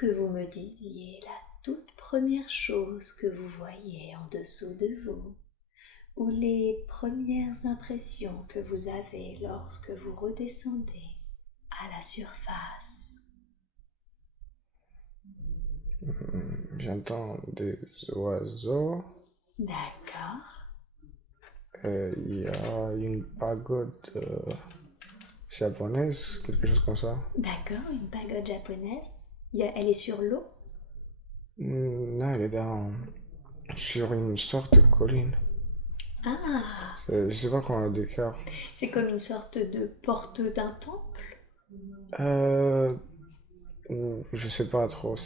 que vous me disiez la toute première chose que vous voyez en dessous de vous, ou les premières impressions que vous avez lorsque vous redescendez à la surface. J'entends des oiseaux. D'accord, Il y a une pagode japonaise, quelque chose comme ça. d'accord, une pagode japonaise. Elle est sur l'eau. Non, elle est sur une sorte de colline. Ah, Je sais pas comment le décrire. c'est comme une sorte de porte d'un temple. Euh, je sais pas trop,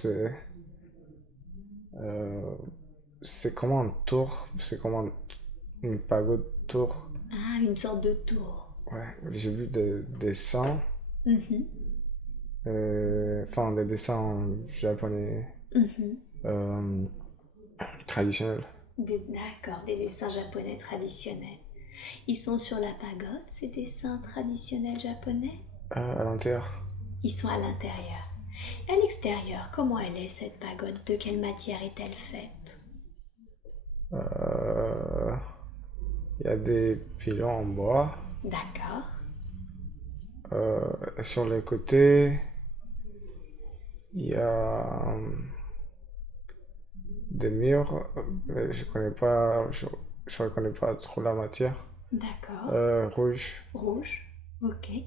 euh, c'est comme un tour, c'est comme une pagode tour. Ah, une sorte de tour. Ouais, j'ai vu des dessins, Mhm, enfin des dessins japonais mhm. euh, traditionnels. D'accord, des dessins japonais traditionnels. Ils sont sur la pagode, ces dessins traditionnels japonais? À l'intérieur, Ils sont à l'intérieur. À l'extérieur, comment elle est cette pagode? De quelle matière est-elle faite? euh, il y a des pilons en bois. D'accord. Sur les côtés, il y a des murs, mais je reconnais pas trop la matière. D'accord. Rouge, Rouge. Ok. il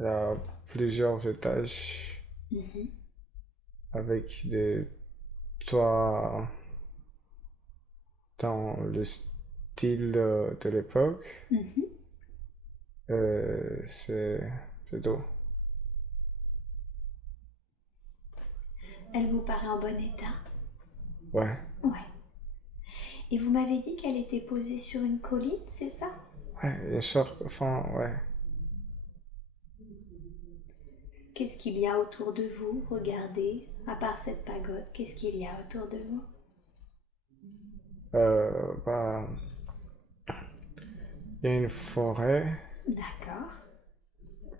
y a plusieurs étages Mhm. avec des toits dans le style de l'époque. Mhm. C'est tout. Elle vous paraît en bon état? Ouais, Ouais. Et vous m'avez dit qu'elle était posée sur une colline, c'est ça? ouais, une sorte, enfin, ouais. Qu'est-ce qu'il y a autour de vous? Regardez, à part cette pagode, qu'est-ce qu'il y a autour de vous? Bah, il y a une forêt, D'accord.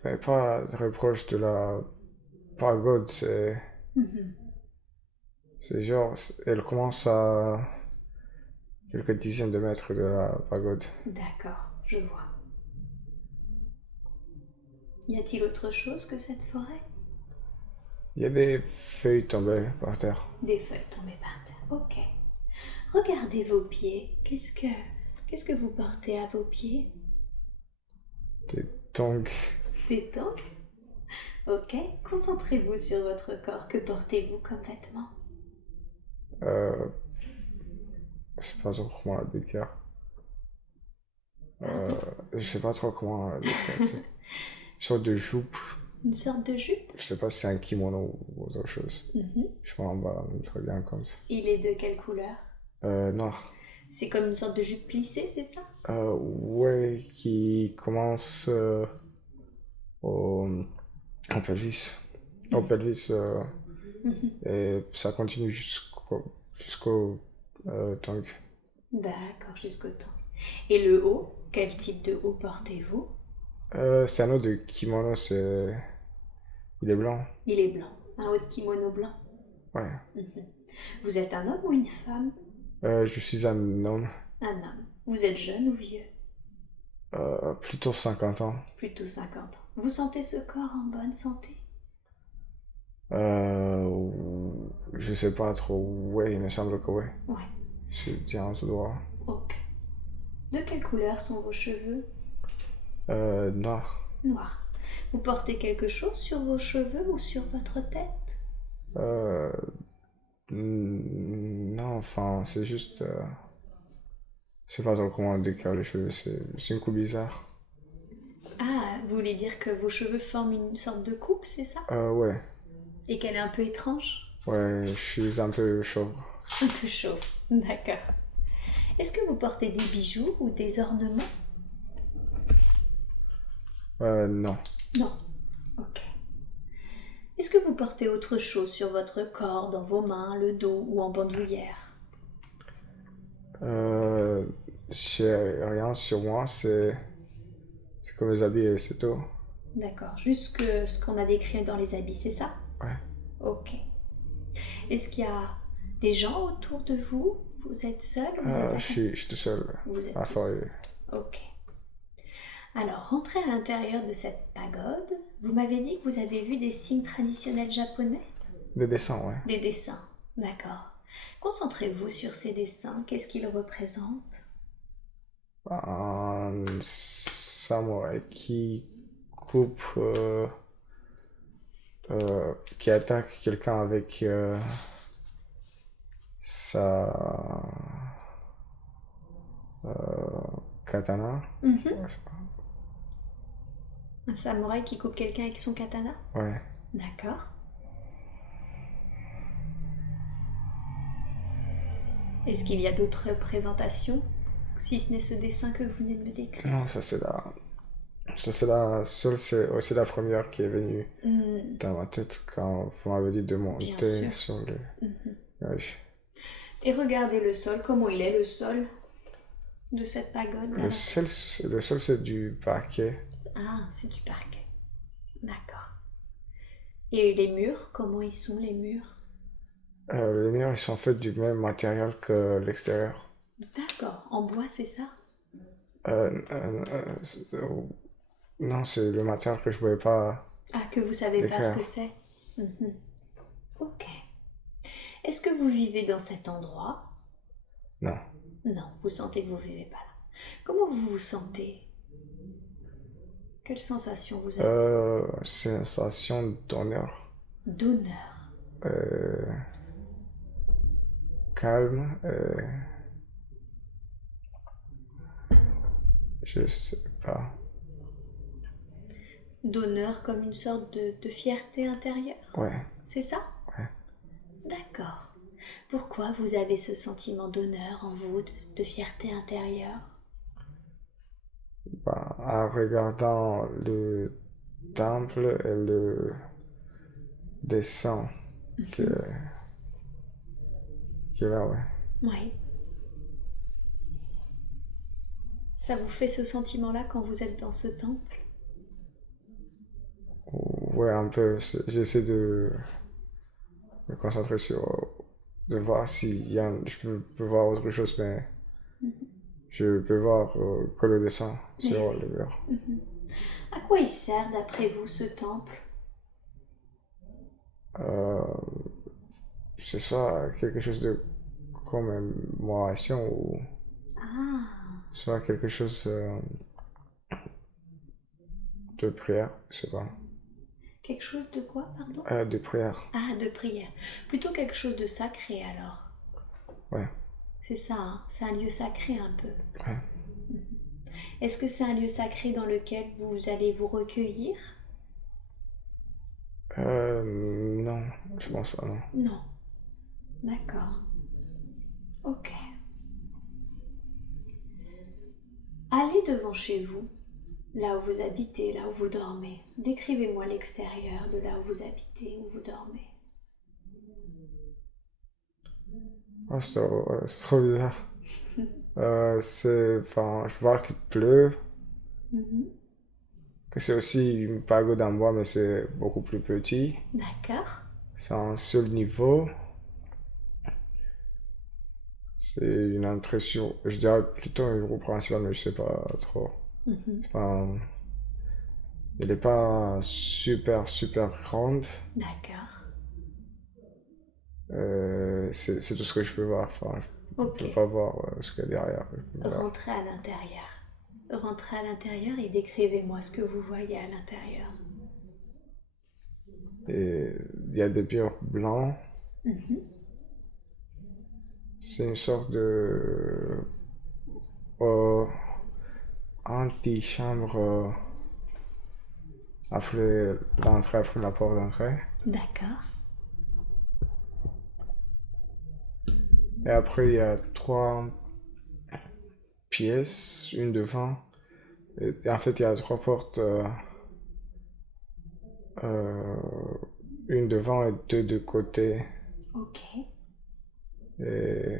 mais pas très proche de la pagode, Mhm. c'est genre, elle commence à quelques dizaines de mètres de la pagode. D'accord, je vois. Y a-t-il autre chose que cette forêt? Il y a des feuilles tombées par terre. Des feuilles tombées par terre. Ok. Regardez vos pieds. Qu'est-ce que vous portez à vos pieds? Des tongs. Des tongs? Ok. Concentrez-vous sur votre corps. Que portez-vous comme vêtements? Euh, je sais pas trop comment la décrire. Pardon? Je sais pas trop comment la décrire. C'est une sorte de jupe. Une sorte de jupe? Je sais pas si c'est un kimono ou autre chose. Mhm. Je m'en bats très bien comme ça. Il est de quelle couleur? Noir. C'est comme une sorte de jupe plissée, c'est ça? Ouais, qui commence au, au pelvis. Au pelvis, Mhm. et ça continue jusqu'au tongue. D'accord, jusqu'au temps. Et le haut? Quel type de haut portez-vous? C'est un autre de kimono, il est blanc. Il est blanc. Un haut de kimono blanc. Ouais. Mhm. Vous êtes un homme ou une femme? Je suis un homme, Un homme. Vous êtes jeune ou vieux? plutôt 50 ans. Plutôt 50 ans. Vous sentez ce corps en bonne santé? Je sais pas trop. Ouais, il me semble que ouais. Ouais. Je tiens ce doigt. Ok. De quelle couleur sont vos cheveux? Noir. Noirs. Vous portez quelque chose sur vos cheveux ou sur votre tête? Euh, non, enfin, c'est juste. Je sais pas trop comment décrire les cheveux. C'est une coupe bizarre. Ah, vous voulez dire que vos cheveux forment une sorte de coupe, c'est ça? Ouais. Et qu'elle est un peu étrange? Ouais, je suis un peu chauve. Un peu chauve. D'accord. Est-ce que vous portez des bijoux ou des ornements? Non. Non. Ok. Est-ce que vous portez autre chose sur votre corps, dans vos mains, le dos ou en bandoulière? Euh, j'ai rien sur moi, c'est comme les habits et c'est tout. D'accord. Juste ce qu'on a décrit dans les habits, c'est ça? Ouais. Ok. Est-ce qu'il y a des gens autour de vous? Vous êtes seul ou vous êtes Je suis tout seul Vous êtes à tout seul. forêt. Ok. Alors, rentrez à l'intérieur de cette pagode. Vous m'avez dit que vous avez vu des signes traditionnels japonais? Des dessins, ouais. Des dessins, d'accord. Concentrez-vous sur ces dessins. Qu'est-ce qu'ils représentent? Un samouraï qui coupe, qui attaque quelqu'un avec sa katana. Un samouraï qui coupe quelqu'un avec son katana? Ouais. D'accord. Est-ce qu'il y a d'autres représentations, si ce n'est ce dessin que vous venez de me décrire? Non, ça c'est la seule, c'est aussi la première qui est venue dans ma tête quand vous m'avez dit de monter sur le. Oui. Et regardez le sol, comment il est le sol de cette pagode? Le sol c'est du parquet. Ah, c'est du parquet. D'accord. Et les murs, comment ils sont les murs? Les murs ils sont faits du même matériel que l'extérieur. D'accord. En bois, c'est ça? Non, c'est le matériel que je pouvais pas Ah, que vous savez pas ce décrire. que c'est? Ok. Est-ce que vous vivez dans cet endroit? Non. Non, vous sentez que vous vivez pas là. Comment vous vous sentez? Quelle sensation vous avez? Sensation d'honneur. D'honneur. Calme. Je sais pas. D'honneur comme une sorte de fierté intérieure? Ouais. C'est ça? Ouais. D'accord. Pourquoi vous avez ce sentiment d'honneur en vous, de fierté intérieure? Bah, en regardant le temple et le dessin qui est là, ouais. Oui. Ça vous fait ce sentiment-là quand vous êtes dans ce temple? Ouais, un peu. J'essaie de me concentrer sur. De voir si je peux voir autre chose, mais je peux voir que le dessin sur le mur. À quoi il sert d'après vous ce temple? C'est soit quelque chose de commémoration ou Ah, soit quelque chose de prière, je sais pas. quelque chose de quoi, pardon? De prière, Ah, de prière. Plutôt quelque chose de sacré alors. ouais. C'est ça, hein? C'est un lieu sacré un peu. Ouais. Est-ce que c'est un lieu sacré dans lequel vous allez vous recueillir? Non, je pense pas, non. Non. D'accord. Ok. Allez devant chez vous, là où vous habitez, là où vous dormez. Décrivez-moi l'extérieur de là où vous habitez, où vous dormez. Oh, c'est trop bizarre. Enfin, je vois qu'il pleut, que c'est aussi une pagode en bois, mais c'est beaucoup plus petit. D'accord. C'est un seul niveau. C'est une entrée sur, je dirais plutôt une roue principale, mais je sais pas trop. Enfin, elle n'est pas super grande. D'accord. C'est tout ce que je peux voir. Enfin, je Ok. peux pas voir ce qu'il y a derrière. Rentrez à l'intérieur. Rentrez à l'intérieur et décrivez-moi ce que vous voyez à l'intérieur. Et il y a des murs blancs. C'est une sorte de antichambre après l'entrée, après la porte d'entrée. D'accord. Et après, il y a 3 pièces, une devant. Et en fait, il y a 3 portes, une devant et 2 de côté. Ok. Et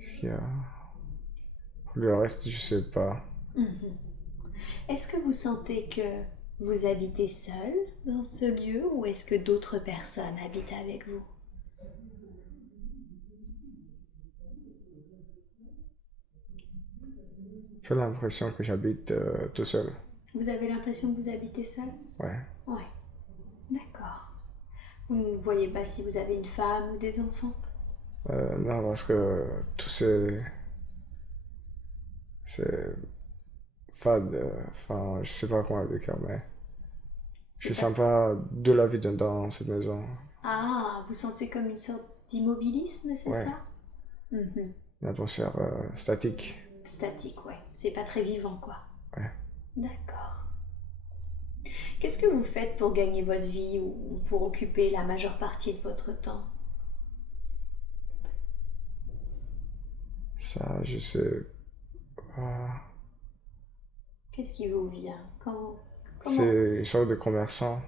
ce qu'il y a... Le reste, je sais pas. Est-ce que vous sentez que Vous habitez seul dans ce lieu ou est-ce que d'autres personnes habitent avec vous? J'ai l'impression que j'habite tout seul. Vous avez l'impression que vous habitez seul? Ouais. Ouais, d'accord. Vous ne voyez pas si vous avez une femme ou des enfants? Non, parce que tout c'est fade. Enfin, je sais pas comment le décrire, mais je C'est pas... sens pas de la vie dans cette maison. Ah, vous sentez comme une sorte d'immobilisme, c'est Ouais, ça? Mhm. une atmosphère statique. Statique, ouais. C'est pas très vivant, quoi. Ouais. D'accord. Qu'est-ce que vous faites pour gagner votre vie ou pour occuper la majeure partie de votre temps? Ça, je sais pas. Qu'est-ce qui vous vient? Comment? C'est une sorte de commerçant.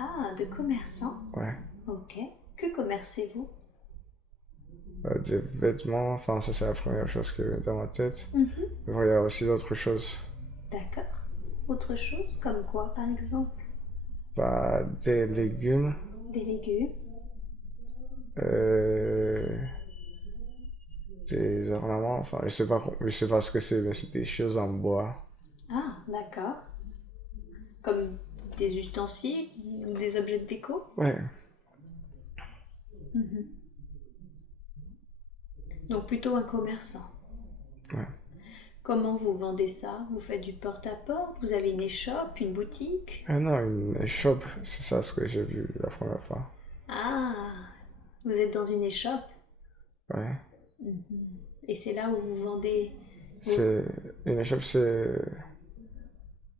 Ah, de commerçant? Ouais. Ok. Que commercez-vous? Des vêtements, enfin, ça c'est la première chose qui vient dans ma tête. Mhm. Mais bon, il y a aussi d'autres choses. D'accord. Autre chose, comme quoi, par exemple? Bah, des légumes. Des légumes? euh, des ornements, enfin, je sais pas ce que c'est, mais c'est des choses en bois. Ah, d'accord. Comme des ustensiles ou des objets de déco? Ouais, Mhm. Donc plutôt un commerçant. ouais. Comment vous vendez ça? Vous faites du porte-à-porte? Vous avez une échoppe, une boutique? Ah non, une shop, c'est ça ce que j'ai vu la première fois. Ah, vous êtes dans une échoppe? Ouais. Mhm. Et c'est là où vous vendez vos... C'est, une shop, c'est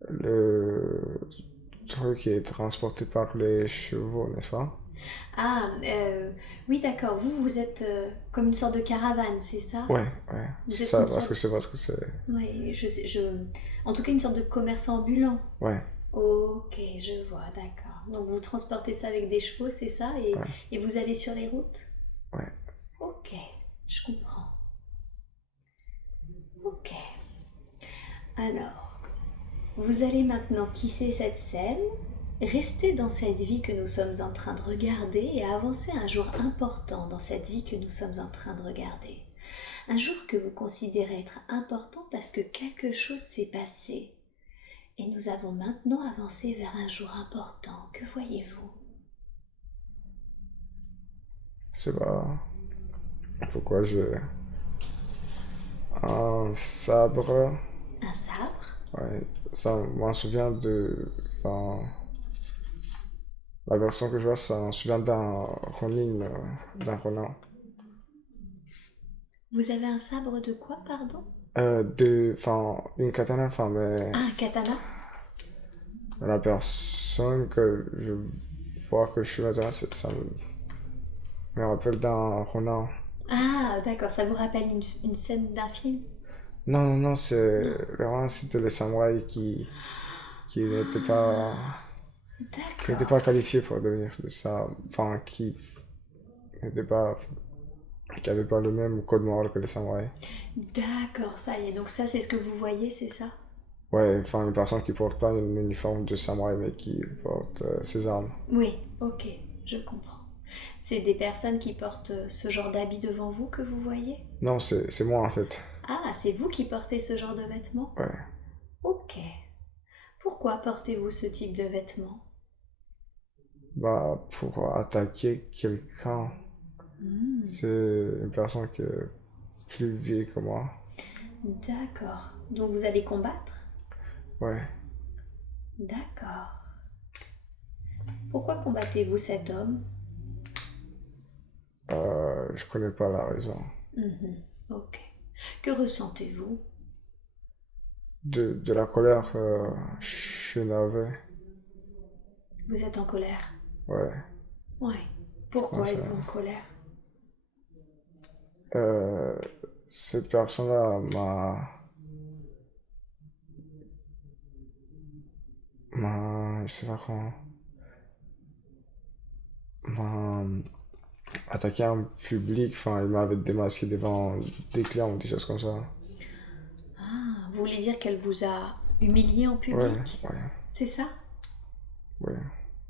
le truc qui est transporté par les chevaux, n'est-ce pas? Ah, oui, d'accord. Vous êtes comme une sorte de caravane, c'est ça? Ouais, ouais. Vous C'est êtes ça, une parce sorte... que c'est parce que c'est. Oui, je sais, en tout cas, une sorte de commerçant ambulant. Ouais, Ok, je vois, d'accord. Donc vous transportez ça avec des chevaux, c'est ça? ouais, Et vous allez sur les routes? ouais. Ok, je comprends. Ok. Alors, vous allez maintenant quitter cette scène, rester dans cette vie que nous sommes en train de regarder et avancer un jour important dans cette vie que nous sommes en train de regarder. Un jour que vous considérez être important parce que quelque chose s'est passé. Et nous avons maintenant avancé vers un jour important. Que voyez-vous? C'est pas. Pourquoi j'ai un sabre. Un sabre? Ouais, ça m'en souvient de. Enfin, la version que je vois, ça m'en souvient d'un Ronin, d'un Ronin. Vous avez un sabre de quoi, pardon? Enfin, une katana, enfin, mais Ah, un katana? la personne que je vois que je suis maintenant, ça me rappelle d'un Ronin. Ah, d'accord, ça vous rappelle une scène d'un film? Non, non, non, c'est Non. vraiment, c'était les samouraïs qui n'étaient pas, Ah, qui n'étaient d'accord. pas qualifiés pour devenir ça, enfin, n'étaient pas, qui n'avaient pas le même code moral que les samouraïs. D'accord, ça y est. Donc ça, c'est ce que vous voyez, c'est ça? Ouais, enfin, une personne qui porte pas une uniforme de samouraï, mais qui porte ses armes. Oui, ok, je comprends. C'est des personnes qui portent ce genre d'habit devant vous que vous voyez? Non, c'est moi, en fait. Ah, c'est vous qui portez ce genre de vêtements? Ouais. Ok. Pourquoi portez-vous ce type de vêtements? Bah, pour attaquer quelqu'un, Hmm, c'est une personne qui est plus vieille que moi. d'accord. Donc vous allez combattre? Ouais. D'accord. Pourquoi combattez-vous cet homme? Je connais pas la raison. Mhm, ok. Que ressentez-vous? De la colère, je suis navré. Vous êtes en colère? Ouais. Ouais. Ouais, Pourquoi ça. êtes-vous en colère? Euh, cette personne-là je sais pas comment, m'a attaqué en public, enfin, il m'avait démasqué devant des clients ou des choses comme ça. Ah, vous voulez dire qu'elle vous a humilié en Ouais, public? ouais. c'est ça? Oui,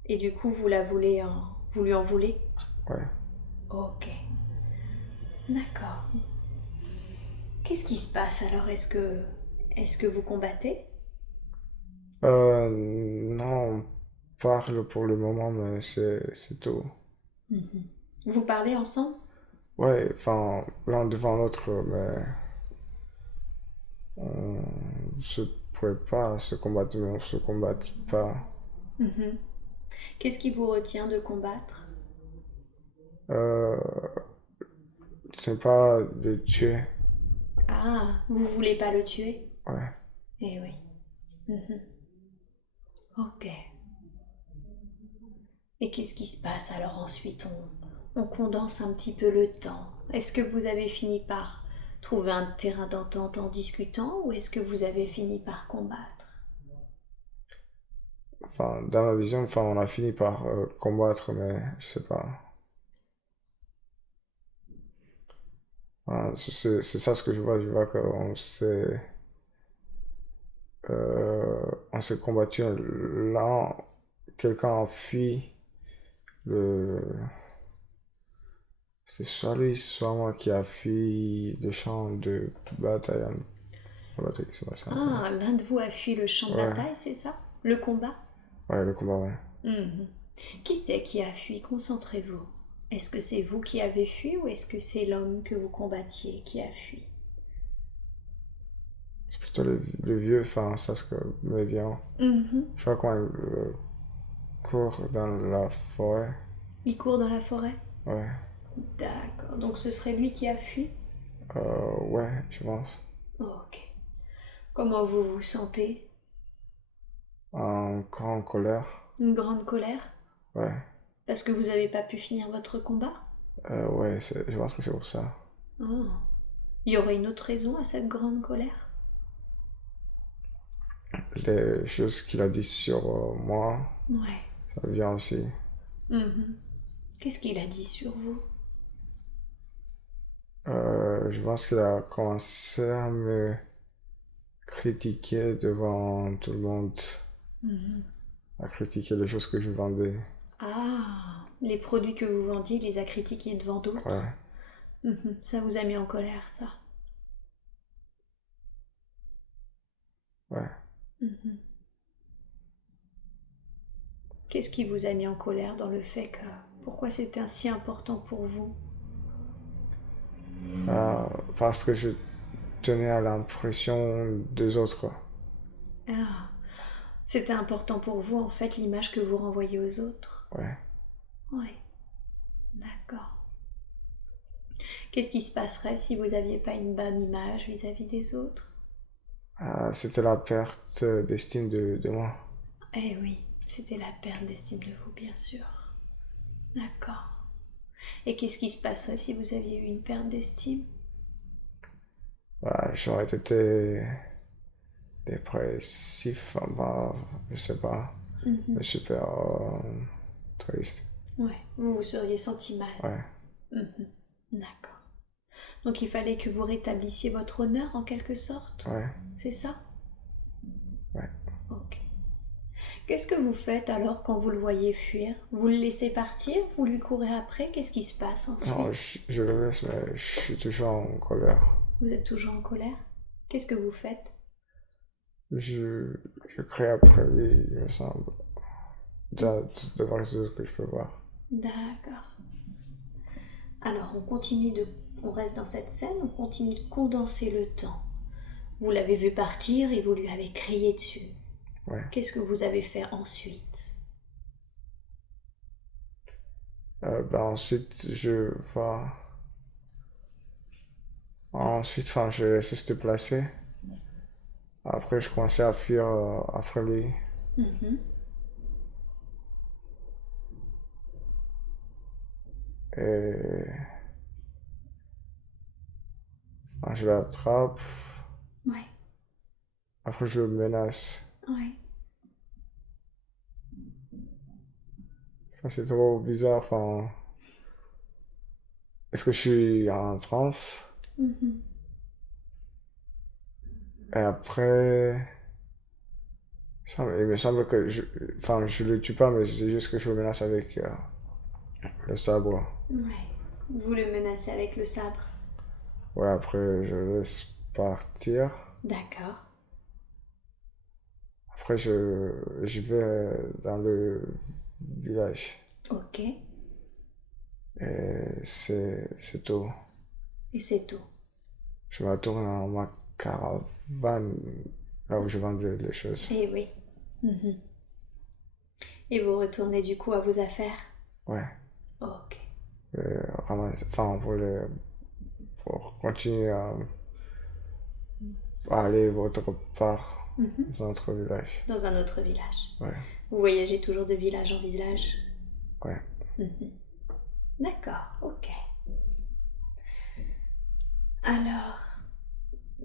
Et du coup, vous lui en voulez? ouais. Ok, d'accord. Qu'est-ce qui se passe alors? Est-ce que vous combattez? Non, on parle pour le moment, mais c'est tout. Mhm. Vous parlez ensemble? Ouais, enfin, l'un devant l'autre, mais on se prépare à se combattre, mais on se combat pas. Mhm. Qu'est-ce qui vous retient de combattre? Euh, c'est pas de tuer, Ah, vous voulez pas le tuer? ouais. Eh oui. Mhm. Ok. Et qu'est-ce qui se passe alors ensuite on condense un petit peu le temps. Est-ce que vous avez fini par trouver un terrain d'entente en discutant ou est-ce que vous avez fini par combattre? Enfin, dans ma vision, enfin, on a fini par combattre, mais je sais pas. Enfin, c'est ça ce que je vois. Je vois on s'est combattu. Là, quelqu'un a fui le. C'est soit lui, soit moi qui a fui le champ de bataille. La bataille qui s'est passée en fait. Ah, l'un de vous a fui le champ de Ouais, bataille, c'est ça? Le combat? ouais, le combat, ouais. Mhm. Qui c'est qui a fui? Concentrez-vous. Est-ce que c'est vous qui avez fui ou est-ce que c'est l'homme que vous combattiez qui a fui? C'est plutôt le vieux, enfin, ça ce que me vient. Mhm. Je crois qu'on court dans la forêt. Il court dans la forêt? Ouais, D'accord. Donc ce serait lui qui a fui? ouais, je pense. Ok. Comment vous vous sentez? Encore en colère. Une grande colère? Ouais, Parce que vous n'avez pas pu finir votre combat? ouais, je pense que c'est pour ça. Oh. Il y aurait une autre raison à cette grande colère? Les choses qu'il a dit sur moi, Ouais. ça vient aussi. Mhm. Qu'est-ce qu'il a dit sur vous? Je pense qu'il a commencé à me critiquer devant tout le monde, Mhm. à critiquer les choses que je vendais. Ah, les produits que vous vendiez, il les a critiqués devant Ouais, d'autres. Mhm. Ça vous a mis en colère, ça. ouais. Mhm. Qu'est-ce qui vous a mis en colère dans le fait que... Pourquoi c'était si important pour vous? Euh, Parce que je tenais à l'impression des autres. Ah, c'était important pour vous, en fait, l'image que vous renvoyez aux autres. Ouais. Oui, d'accord. Qu'est-ce qui se passerait si vous n'aviez pas une bonne image vis-à-vis des autres? C'était la perte d'estime de moi. Eh oui, c'était la perte d'estime de vous, bien sûr. D'accord. Et qu'est-ce qui se passerait si vous aviez eu une perte d'estime? J'aurais été dépressif, enfin, je sais pas, Mhm. mais super triste. Ouais, vous vous seriez senti mal. Ouais, Mhm. D'accord. Donc il fallait que vous rétablissiez votre honneur en quelque sorte? ouais, C'est ça? ouais. Ok. Qu'est-ce que vous faites alors quand vous le voyez fuir? Vous le laissez partir? Vous lui courez après? Qu'est-ce qui se passe Non, ensuite? je le laisse, mais je suis toujours en colère. Vous êtes toujours en colère? Qu'est-ce que vous faites? Je, je crie après lui, il me semble. Déjà, devant les autres que je peux voir. D'accord. Alors on reste dans cette scène, on continue de condenser le temps. Vous l'avez vu partir et vous lui avez crié dessus. Ouais. Qu'est-ce que vous avez fait ensuite? Ensuite, ensuite, enfin, je laissé se déplacer. Après, je commençais à fuir après lui. Mhm. Et je l'attrape. Ouais, Après, je le menace. ouais. Enfin, c'est trop bizarre. Enfin, est-ce que je suis en transe? Mhm. Et après, Il me semble que enfin, je le tue pas, mais c'est juste que je le menace avec le sabre. Ouais. Vous le menacez avec le sabre. Ouais, après, je le laisse partir. D'accord. Après, je vais dans le village. Ok. Et c'est tout. Et c'est tout. Je me retourne dans ma caravane, là où je vendais les choses. Eh oui. Mhm. Et vous retournez du coup à vos affaires. Ouais. Ok. Enfin, pour continuer à aller votre part Mhm. dans notre village. Dans un autre village. Ouais, Vous voyagez toujours de village en village. ouais. Mhm. D'accord, ok. Alors,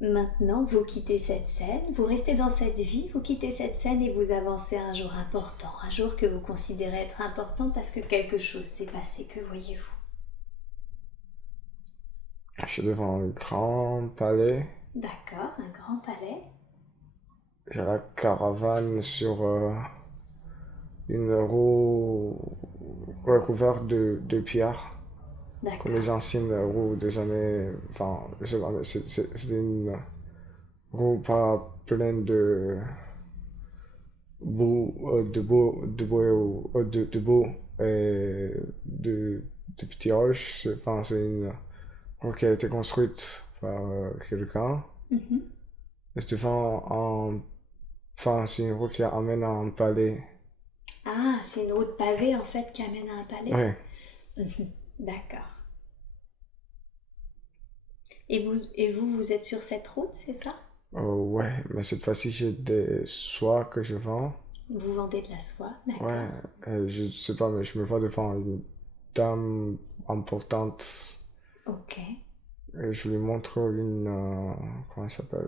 maintenant, vous quittez cette scène, vous restez dans cette vie, vous quittez cette scène et vous avancez à un jour important, un jour que vous considérez être important parce que quelque chose s'est passé, que voyez-vous? Je suis devant un grand palais. D'accord, un grand palais. J'ai la caravane sur une roue recouverte de pierres. Comme les D'accord. anciennes roues des années. Enfin, je sais pas, mais c'est une roue pas pleine de boue, de boue et de petits roches. Enfin, c'est une roue qui a été construite par quelqu'un. Mhm. Et c'est enfin, c'est une roue qui amène à un palais. Ah, c'est une route pavée en fait qui amène à un palais. Ouais. Mhm. D'accord. Et vous êtes sur cette route, c'est ça? Ouais, mais cette fois-ci, j'ai des soies que je vends. Vous vendez de la soie, Ouais, d'accord. je sais pas, mais je me vois devant une dame importante Ok. et je lui montre comment ça s'appelle,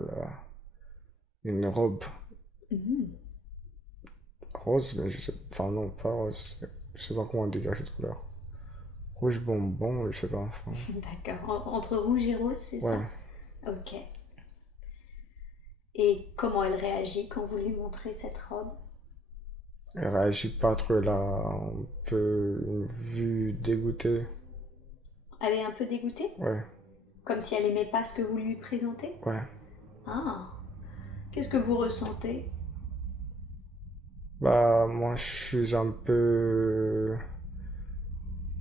une robe Mhm. rose, mais je sais, enfin non, pas rose, je sais pas comment décrire cette couleur. Rouge bonbon, je sais pas, enfin, D'accord. Entre rouge et rose, c'est ça? ouais. Ok. Et comment elle réagit quand vous lui montrez cette robe? Elle réagit pas trop, elle a un peu une vue dégoûtée. Elle est un peu dégoûtée? Ouais, Comme si elle aimait pas ce que vous lui présentez? ouais. Ah. Qu'est-ce que vous ressentez? Bah, moi, je suis un peu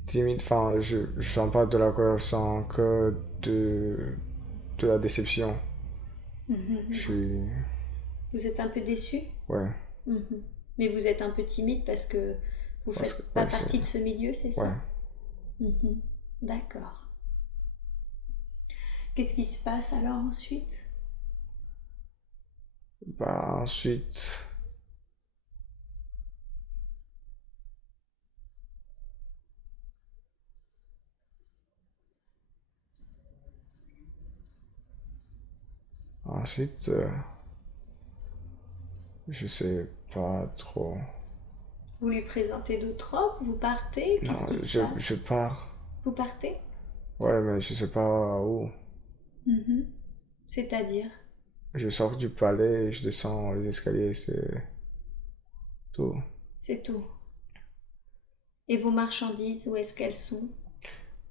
timide, enfin, je sens pas de la colère, je sens que de la déception. Je Mhm. suis, Vous êtes un peu déçu? ouais, Mhm. Mais vous êtes un peu timide parce que vous parce que, faites pas ouais, c'est, partie de ce milieu, c'est ouais. ça? Mhm. D'accord. Qu'est-ce qui se passe alors ensuite? Bah, ensuite, je sais pas trop. Vous lui présentez d'autres robes? Vous partez? Qu'est-ce Non, qui se je passe? pars. Vous partez? Ouais, mais je sais pas où. Mhm. C'est-à-dire? Je sors du palais, je descends les escaliers, c'est tout. C'est tout. Et vos marchandises, où est-ce qu'elles sont?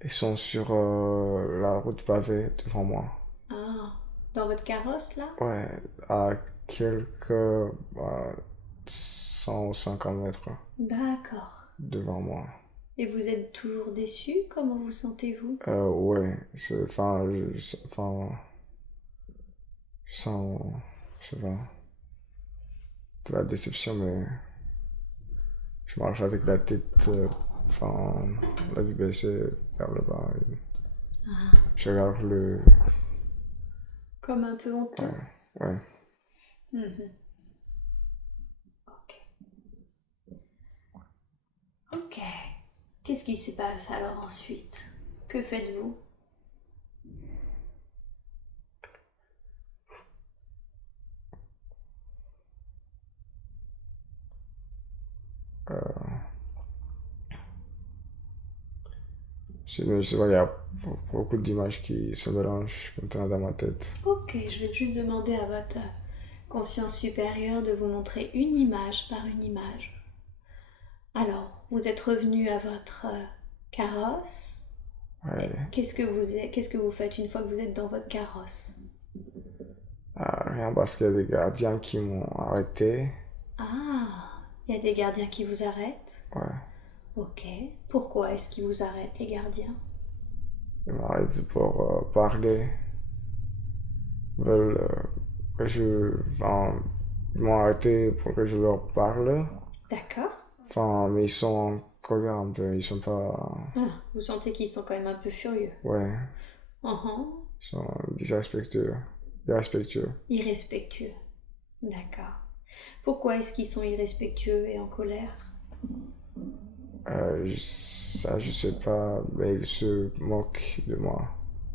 Ils sont sur la route pavée devant moi. Ah, dans votre carrosse là? Ouais, à quelques 100 ou 50 mètres D'accord. devant moi. Et vous êtes toujours déçu? Comment vous sentez-vous? Ouais, enfin, je sens, je sais pas, de la déception, mais je marche avec la tête, enfin, la vue baissée vers le bas. Et Ah, je regarde comme un peu ouais, honteux? ouais. Mhm. Ok. Ok. Qu'est-ce qui se passe alors ensuite? Que faites-vous? Euh, je sais pas, il y a beaucoup d'images qui se mélangent maintenant dans ma tête. Ok, je vais juste demander à votre conscience supérieure de vous montrer une image par une image. Alors, vous êtes revenu à votre carrosse. Ouais. Qu'est-ce que vous faites une fois que vous êtes dans votre carrosse? Rien parce qu'il y a des gardiens qui m'ont arrêté. Ah, il y a des gardiens qui vous arrêtent? Ouais. Ok. Pourquoi est-ce qu'ils vous arrêtent, les gardiens? Ils m'arrêtent pour parler. Ils veulent ils m'ont arrêté pour que je leur parle. D'accord. Enfin, mais ils sont en colère un peu. Ils sont pas. Ah, vous sentez qu'ils sont quand même un peu furieux. Ouais. Uhum. Ils sont irrespectueux. Irrespectueux. Irrespectueux. D'accord. Pourquoi est-ce qu'ils sont irrespectueux et en colère? Ça, je sais pas, mais ils se moquent de moi.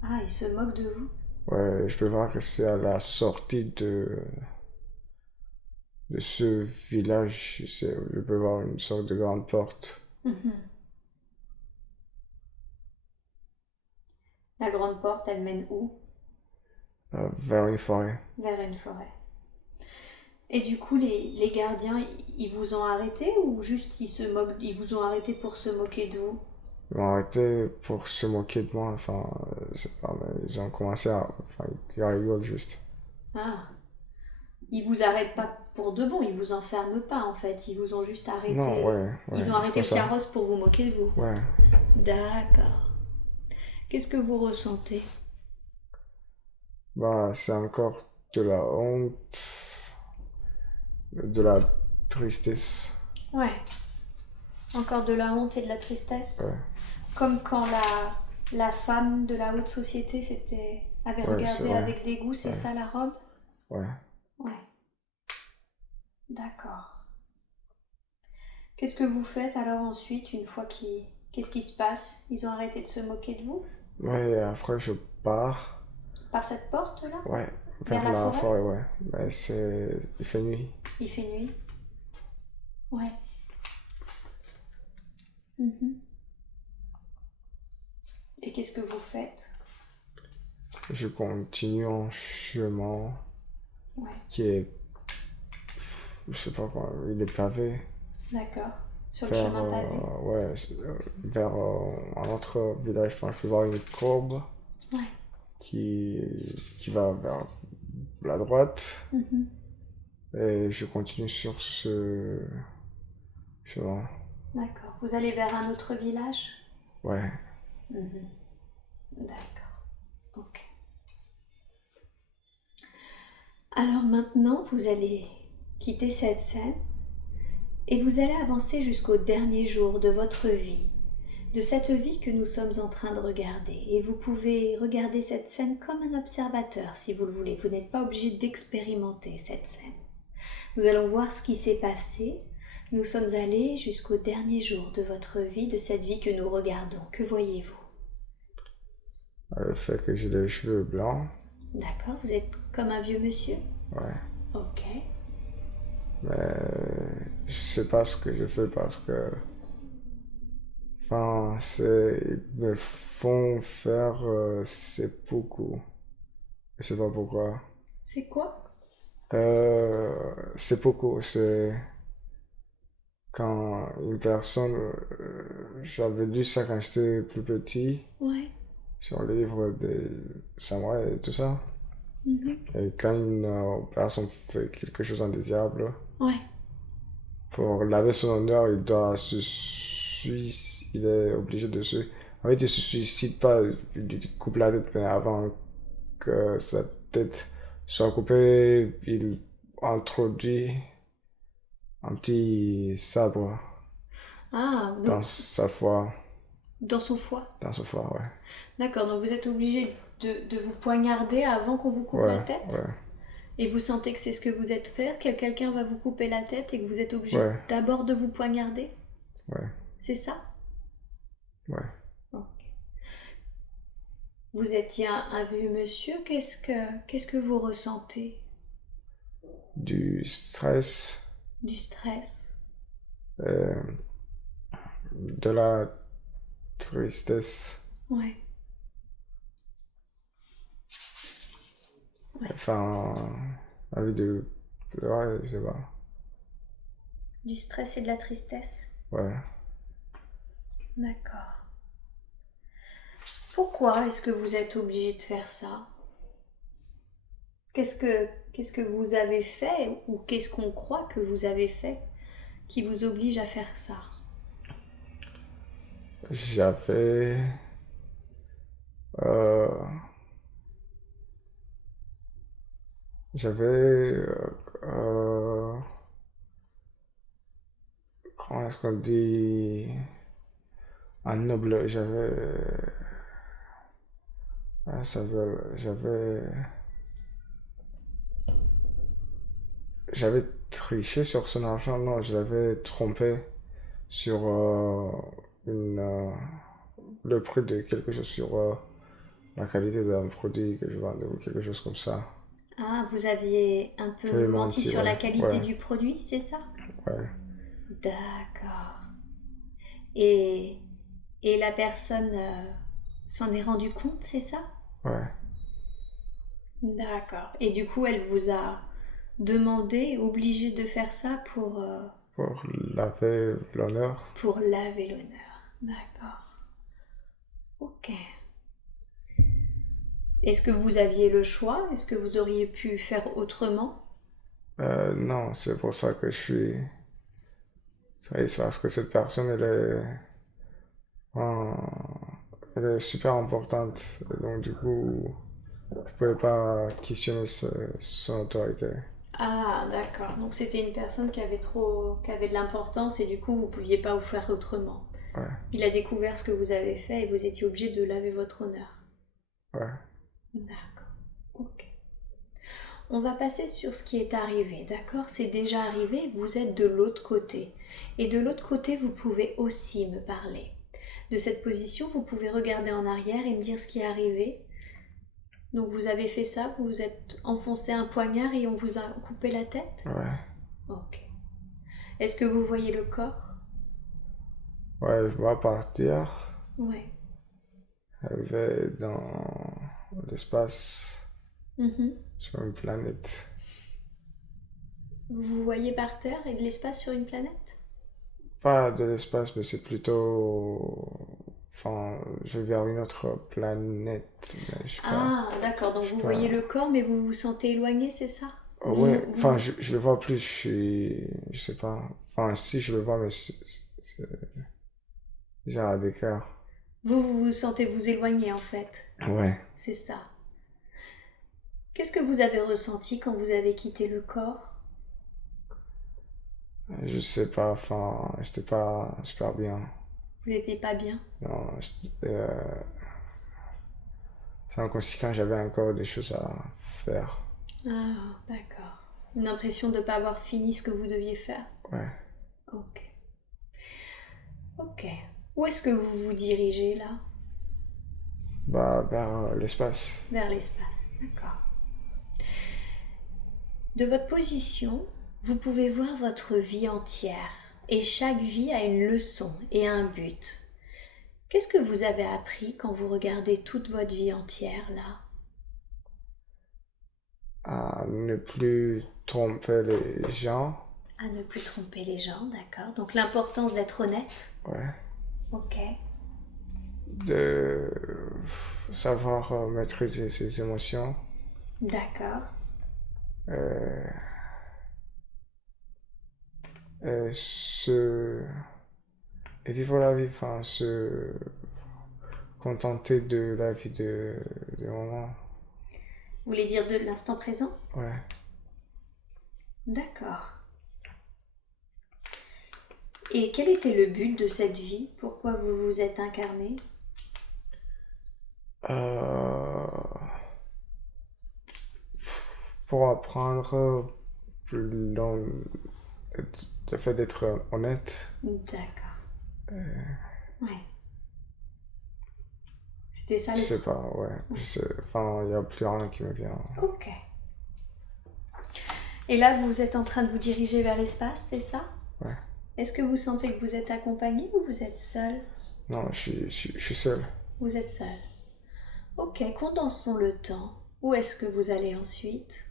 Ah, ils se moquent de vous? Ouais, je peux voir que c'est à la sortie de ce village. Je peux voir une sorte de grande porte. Mhm. La grande porte, elle mène où? Vers une forêt. Vers une forêt. Et du coup, les gardiens, ils vous ont arrêté ou juste ils vous ont arrêté pour se moquer de vous? Ils m'ont arrêté pour se moquer de moi. Enfin, je sais pas, mais ils ont commencé à. Enfin, ils rigolent juste. Ah, ils vous arrêtent pas pour de bon, ils vous enferment pas en fait, ils vous ont juste arrêté. Non, ouais, Ils ont c'est arrêté pas le ça. carrosse pour vous moquer de vous. Ouais. D'accord. Qu'est-ce que vous ressentez? Bah, c'est encore de la honte, de la tristesse. Ouais. Encore de la honte et de la tristesse? Ouais. Comme quand la femme de la haute société avait Ouais, regardé c'est vrai. avec dégoût, c'est Ouais. ça la robe? Ouais. Ouais. D'accord. Qu'est-ce que vous faites alors ensuite, une fois qu'ils... Qu'est-ce qui se passe? Ils ont arrêté de se moquer de vous? Ouais, et après je pars. Par cette porte-là? Ouais, Vers vers la la forêt? forêt, ouais. Mais il fait nuit. Il fait nuit? Ouais. Mhm. Et qu'est-ce que vous faites? Je continue en chemin Ouais. qui est, je sais pas quoi, il est pavé. D'accord. Sur le Vers, chemin pavé? ouais, vers un autre village. Enfin, je peux voir une courbe Ouais. qui, qui va vers la droite. Mhm. Et je continue sur ce chemin. D'accord. Vous allez vers un autre village? Ouais. Mhm. D'accord. Ok. Alors maintenant, vous allez quitter cette scène et vous allez avancer jusqu'au dernier jour de votre vie, de cette vie que nous sommes en train de regarder. Et vous pouvez regarder cette scène comme un observateur si vous le voulez. Vous n'êtes pas obligé d'expérimenter cette scène. Nous allons voir ce qui s'est passé. Nous sommes allés jusqu'au dernier jour de votre vie, de cette vie que nous regardons. Que voyez-vous? Le fait que j'ai les cheveux blancs. D'accord, vous êtes comme un vieux monsieur? Ouais. Ok. Mais je sais pas ce que je fais parce que. Enfin, ils me font faire c'est beaucoup. Je sais pas pourquoi. C'est quoi? C'est beaucoup. C'est quand une personne. J'avais lu ça quand j'étais plus petit, Ouais. sur le livre des samouraïs et tout ça. Mhm. Et quand une personne fait quelque chose d'indésirable, Ouais. pour laver son honneur, il doit se suicider. Il est obligé de se. En fait, il se suicide pas, il lui coupe la tête, mais avant que sa tête soit coupée, il introduit un petit sabre Ah, donc dans sa foi. dans son foie. Dans sa foi, ouais. D'accord, donc vous êtes obligé de vous poignarder avant qu'on vous coupe la Ouais, tête? ouais, Et vous sentez que c'est ce que vous êtes faire, que quelqu'un va vous couper la tête et que vous êtes obligé ouais, d'abord de vous poignarder? ouais, C'est ça? ouais. Ok. Vous étiez un vieux monsieur, qu'est-ce que vous ressentez? Du stress, Du stress? euh, de la tristesse. Ouais. Enfin, envie de Ouais, je sais pas. Du stress et de la tristesse? Ouais. D'accord. Pourquoi est-ce que vous êtes obligé de faire ça? Qu'est-ce que vous avez fait ou qu'est-ce qu'on croit que vous avez fait qui vous oblige à faire ça? J'avais... euh, j'avais... comment est-ce qu'on dit... Un noble... J'avais triché sur son argent, non, je l'avais trompé sur une, le prix de quelque chose, sur la qualité d'un produit que je vendais ou quelque chose comme ça. Ah, vous aviez un peu J'avais menti menti, sur ouais, la qualité ouais, du produit, c'est ça? ouais, D'accord. Et, et la personne s'en est rendue compte, c'est ça? ouais, D'accord. Et du coup, elle vous a demandé, obligé de faire ça pour laver l'honneur. pour laver l'honneur. D'accord. Ok. Est-ce que vous aviez le choix? Est-ce que vous auriez pu faire autrement? Non, c'est pour ça que je suis... C'est parce que cette personne, euh, elle est super importante. Et donc, du coup, je pouvais pas questionner son autorité. Ah, d'accord. Donc c'était une personne qui avait de l'importance et du coup vous pouviez pas vous faire autrement. Ouais, Il a découvert ce que vous avez fait et vous étiez obligé de laver votre honneur. ouais, D'accord. Ok. On va passer sur ce qui est arrivé, d'accord? C'est déjà arrivé, vous êtes de l'autre côté. Et de l'autre côté, vous pouvez aussi me parler. De cette position, vous pouvez regarder en arrière et me dire ce qui est arrivé. Donc vous avez fait ça, vous vous êtes enfoncé un poignard et on vous a coupé la tête? ouais. Ok. Est-ce que vous voyez le corps? Ouais, je dois partir. Ouais. Elle va dans l'espace, Mhm. sur une planète. Vous vous voyez par terre et de l'espace sur une planète? Pas de l'espace, mais c'est plutôt... Enfin, je vais vers une autre planète, mais je sais pas... Ah, d'accord. Donc Je sais vous voyez pas... le corps, mais vous vous sentez éloigné, c'est ça? Oh, ouais, enfin, Vous... je le vois plus, je suis... Je sais pas... Enfin, si, je le vois, mais c'est bizarre à décrire. vous sentez vous éloigner en fait. Ouais. C'est ça. Qu'est-ce que vous avez ressenti quand vous avez quitté le corps? Je sais pas, enfin, j'étais pas super bien. Vous n'étiez pas bien? Non, c'est en conséquent, j'avais encore des choses à faire. Ah, d'accord. Une impression de ne pas avoir fini ce que vous deviez faire? Ouais. Ok. Ok. Où est-ce que vous vous dirigez là? Bah, vers l'espace. Vers l'espace. D'accord. De votre position, vous pouvez voir votre vie entière. Et chaque vie a une leçon et un but. Qu'est-ce que vous avez appris quand vous regardez toute votre vie entière là? À ne plus tromper les gens. À ne plus tromper les gens, d'accord. Donc l'importance d'être honnête. Ouais. Ok. De savoir maîtriser ses émotions. D'accord. Euh, et se... Et vivre la vie, enfin, se contenter de la vie de moment. Vous voulez dire de l'instant présent? Ouais. D'accord. Et quel était le but de cette vie? Pourquoi vous vous êtes incarné? Euh, pour apprendre dans le fait d'être honnête. D'accord. Ouais. C'était ça Je le... sais pas, ouais. Je sais, enfin, il n'y a plus rien qui me vient. Ok. Et là, vous êtes en train de vous diriger vers l'espace, c'est ça? Ouais. Est-ce que vous sentez que vous êtes accompagné ou vous êtes seul? Non, je suis seul. Vous êtes seul. Ok, condensons le temps. Où est-ce que vous allez ensuite?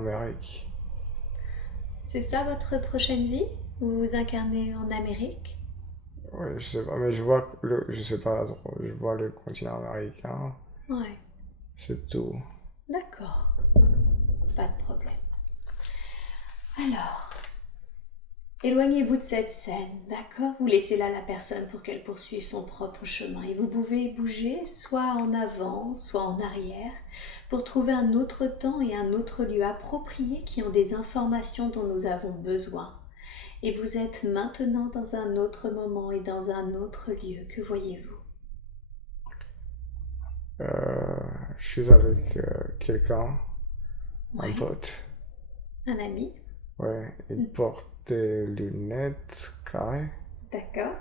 l'Amérique. C'est ça votre prochaine vie? Vous vous incarnez en Amérique? Oui, je sais pas, mais je sais pas trop, je vois le continent américain, Ouais, c'est tout. d'accord. Pas de problème. Alors, éloignez-vous de cette scène, d'accord? Vous laissez là la personne pour qu'elle poursuive son propre chemin et vous pouvez bouger soit en avant, soit en arrière pour trouver un autre temps et un autre lieu approprié qui ont des informations dont nous avons besoin. Et vous êtes maintenant dans un autre moment et dans un autre lieu. Que voyez-vous? Je suis avec quelqu'un, un Ouais, pote. un ami? Ouais, il porte des lunettes carrées D'accord.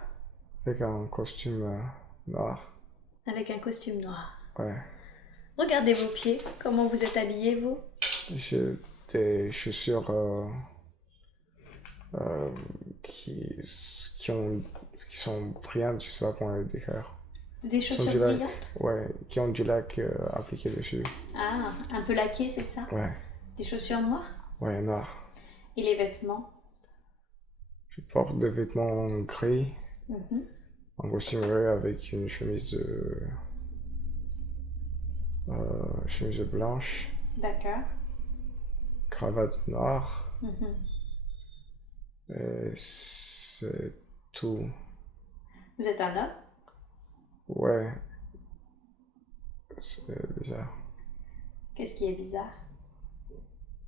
avec un costume noir. Avec un costume noir. Ouais, Regardez vos pieds. Comment vous êtes habillé, vous? j'ai des chaussures euh, qui, qui sont brillantes, je sais pas comment les décrire. Des Qui ont chaussures du lac, brillantes? ouais, qui ont du lac appliqué dessus. Ah, un peu laqué, c'est ça? Ouais, Des chaussures noires? ouais, noir. Et les vêtements? Je porte des vêtements gris, Mhm. un costume gris avec une chemise blanche, D'accord. cravate noire, Mhm. et c'est tout. Vous êtes un homme? Ouais, c'est bizarre. Qu'est-ce qui est bizarre?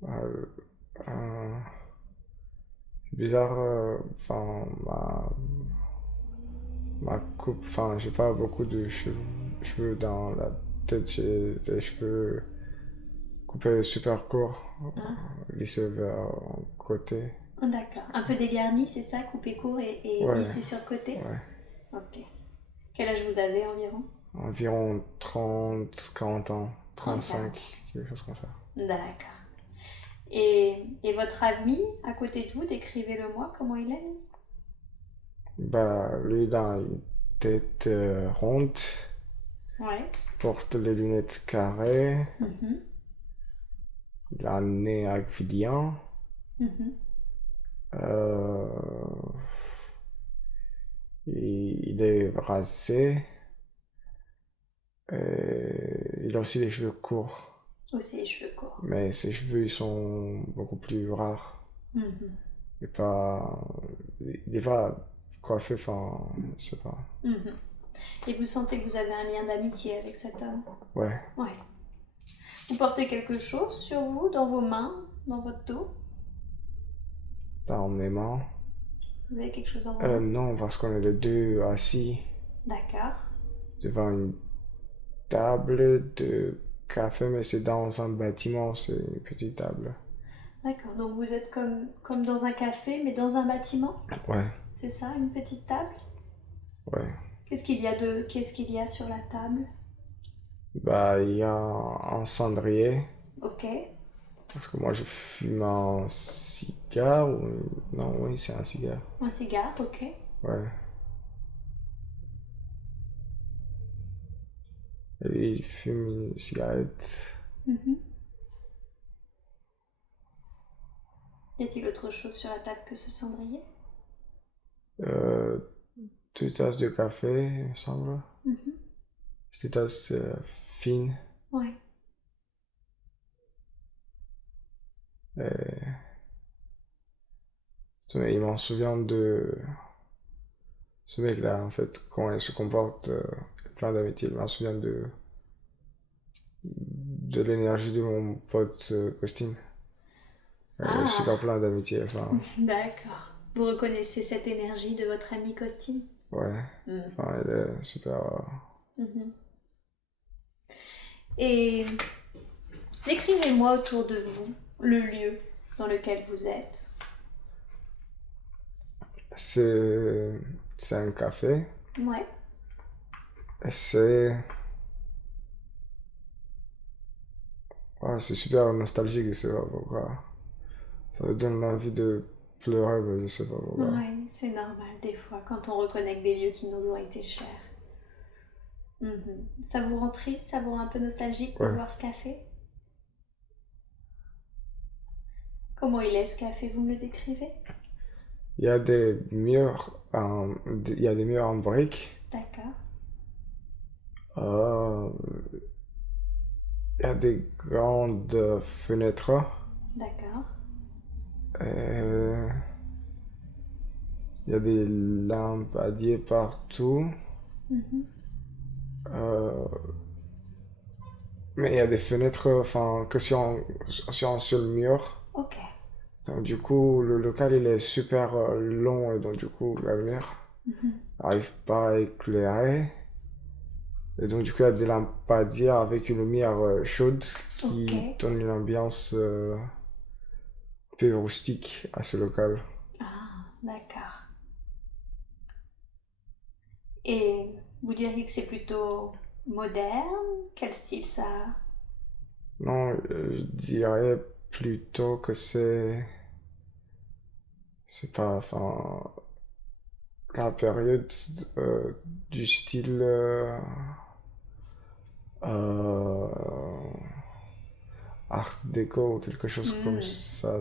Euh, euh, c'est bizarre, enfin, ma coupe, enfin, j'ai pas beaucoup de cheveux dans la tête, j'ai des cheveux coupés super courts, Hein? lissés vers un côté. Oh, d'accord. Un peu dégarni, c'est ça? Coupé court et Ouais, lissé sur le côté? ouais. Ok. Quel âge vous avez environ? Environ 30, 40 ans, 30, 40 35, quelque chose comme ça. ans. D'accord. Et votre ami à côté de vous, décrivez-le-moi, comment il est? Bah, lui, il a une tête ronde, Ouais. porte les lunettes carrées, Mhm. il a un nez aquilinien, Mhm. euh, il est rasé, et il a aussi des cheveux courts, Aussi les cheveux courts. mais ses cheveux, ils sont beaucoup plus rares. Mhm. Il est pas coiffé, enfin, je sais pas. Mhm. Et vous sentez que vous avez un lien d'amitié avec cet homme? Ouais, Ouais. Vous portez quelque chose sur vous, dans vos mains, dans votre dos? dans mes mains. Vous avez quelque chose dans vos mains? Non, parce qu'on est les deux assis D'accord. devant une table de café, mais c'est dans un bâtiment, c'est une petite table. D'accord. Donc vous êtes comme dans un café, mais dans un bâtiment? Ouais, C'est ça, une petite table? ouais. Qu'est-ce qu'il y a sur la table? Bah, il y a un cendrier, Ok. parce que moi je fume un cigare, ou... Non, oui, c'est un cigare. Un cigare, ok. Ouais. Et lui, il fume une cigarette. Mhm. Y a-t-il autre chose sur la table que ce cendrier? Euh, 2 tasses de café, il me semble. Mhm. C'est des tasses fines. Ouais. Et... Il m'en souvient de ce mec-là, en fait, quand il se comporte, plein d'amitié. Il m'en souvient de l'énergie de mon pote Costin. Il est Ah, super plein d'amitié, enfin, d'accord. Vous reconnaissez cette énergie de votre ami Costin? ouais. Mhm. Enfin, il est super. Mhm. Et décrivez-moi autour de vous le lieu dans lequel vous êtes. C'est c'est un café. Ouais. Et c'est. Ouais, c'est super nostalgique, je sais pas pourquoi. Ça me donne envie de pleurer, mais je sais pas pourquoi. Ouais, c'est normal des fois quand on reconnecte des lieux qui nous ont été chers. Mhm. Ça vous rend triste, ça vous rend un peu nostalgique de Ouais, voir ce café? Comment il est ce café, vous me le décrivez? Il y a des murs il y a des murs en briques. D'accord, Euh, il y a des grandes fenêtres. d'accord. Euh, il y a des lampadiers partout. Mhm. Euh, mais il y a des fenêtres, enfin, que sur un seul mur. Ok. Donc, du coup, le local, il est super long et donc, du coup, la lumière Mhm. n'arrive pas à éclairer. Et donc, du coup, il y a des lampadiers avec une lumière chaude Ok. qui donne une ambiance un peu rustique à ce local. Ah, d'accord. Et vous diriez que c'est plutôt moderne? Quel style ça a? Non, je dirais plutôt que c'est pas, enfin, la période euh, du style euh, art déco ou quelque chose comme Hmm. ça.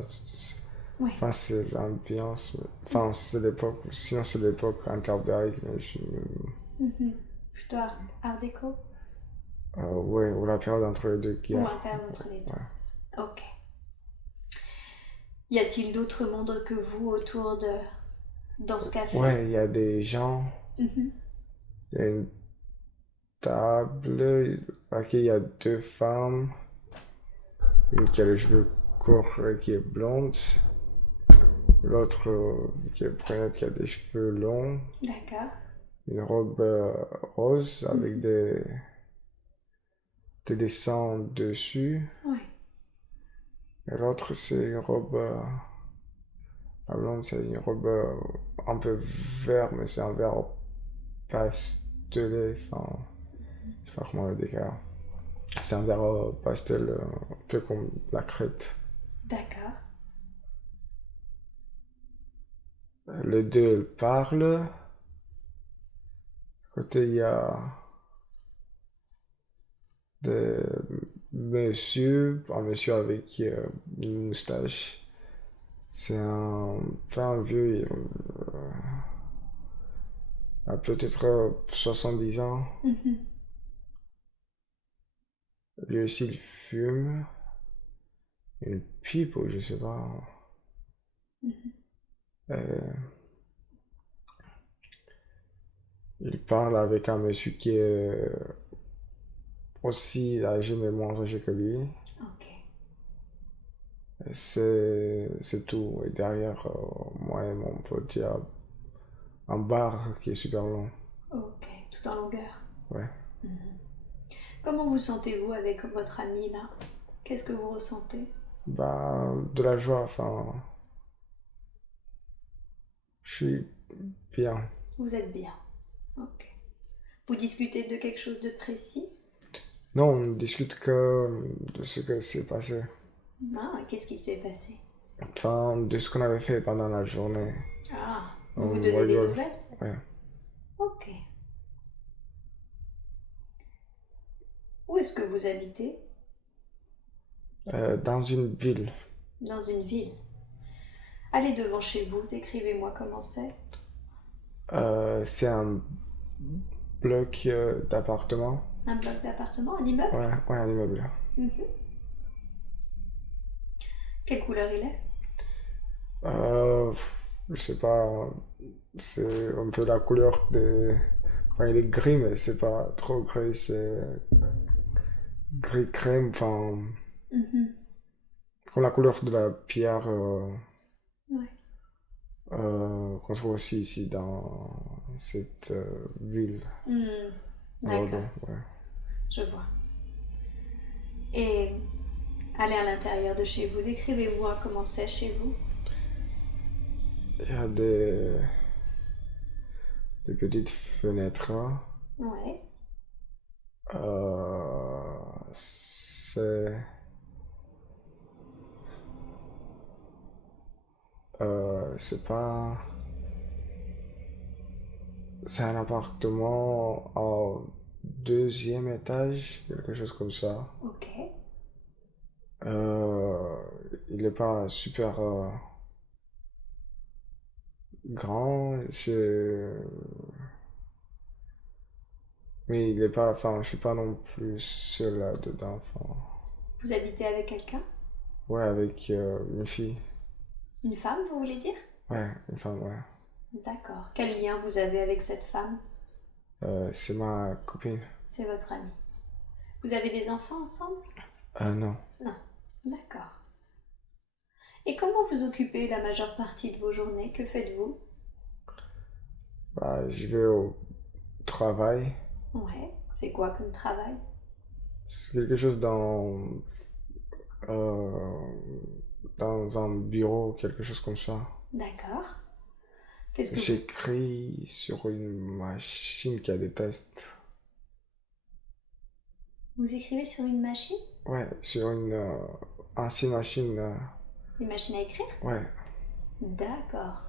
Ouais. Enfin, c'est l'ambiance. Enfin, c'est l'époque. Sinon, c'est l'époque interbrique. Mais Mhm. Plutôt art déco? ouais, ou la période entre les deux Ou guerres. un père entre les Ouais. deux? Ok. Y a-t-il d'autres mondes que vous autour de dans ce café? Ouais, il y a des gens. Mhm. Il y a une table. Ok, il y a deux femmes. Une qui a les cheveux courts et qui est blonde. L'autre qui est brunette qui a des cheveux longs. D'accord. Une robe rose avec Mhm. des dessins dessus. Ouais. Et l'autre, c'est une robe. La blonde, c'est une robe un peu vert, mais c'est un vert pastelé. Enfin, je sais pas comment le décrire. C'est un vert pastel, un peu comme la crête. D'accord. Les deux, elles parlent. À côté, il y a des un monsieur avec une moustache. C'est pas un vieux, a peut-être 70 ans. Mhm. Lui aussi, il fume une pipe ou je sais pas. Mhm. Euh, il parle avec un monsieur qui est aussi âgé mais moins âgé que lui. Ok. C'est tout. Et derrière moi et mon pote, il y a un bar qui est super long. Ok. Tout en longueur. Ouais. Mhm. Comment vous sentez-vous avec votre ami là? Qu'est-ce que vous ressentez? Bah, de la joie, enfin, je suis bien. Vous êtes bien. Ok. Vous discutez de quelque chose de précis? Non, on ne discute que de ce que s'est passé. Ah, qu'est-ce qui s'est passé? Enfin, de ce qu'on avait fait pendant la journée. Ah, vous vous On donnez des rigole. nouvelles? Ouais. Ok. Où est-ce que vous habitez? Dans une ville. Dans une ville. Allez devant chez vous, décrivez-moi comment c'est. C'est un bloc d'appartements. Un bloc d'appartement, un immeuble? Ouais, ouais, un immeuble. Mhm. Quelle couleur il est? Euh, je sais pas, c'est un peu la couleur des. Enfin, il est gris, mais c'est pas trop gris, c'est gris crème, enfin, Mhm. comme la couleur de la pierre Ouais. qu'on trouve aussi ici dans cette ville, Hmm. Bordeaux, D'accord, ouais. je vois. Et allez à l'intérieur de chez vous, décrivez-moi comment c'est chez vous. Il y a des petites fenêtres, hein. Ouais. C'est c'est pas. C'est un appartement au deuxième étage, quelque chose comme ça. Ok. Euh, il est pas super grand. Mais il est pas, enfin, je suis pas non plus seul là-dedans. Enfin, Vous habitez avec quelqu'un? ouais, avec une fille. Une femme, vous voulez dire? Ouais, une femme, ouais. D'accord. Quel lien vous avez avec cette femme? C'est ma copine. C'est votre amie. Vous avez des enfants ensemble? Non. Non. D'accord. Et comment vous occupez la majeure partie de vos journées? Que faites-vous? Bah, je vais au travail. Ouais. C'est quoi comme travail? C'est quelque chose euh, dans un bureau, quelque chose comme ça. D'accord. Qu'est-ce que vous... J'écris sur une machine qui a des tests. Vous écrivez sur une machine? Ouais, sur une ancienne machine. Une machine à écrire? Ouais, D'accord.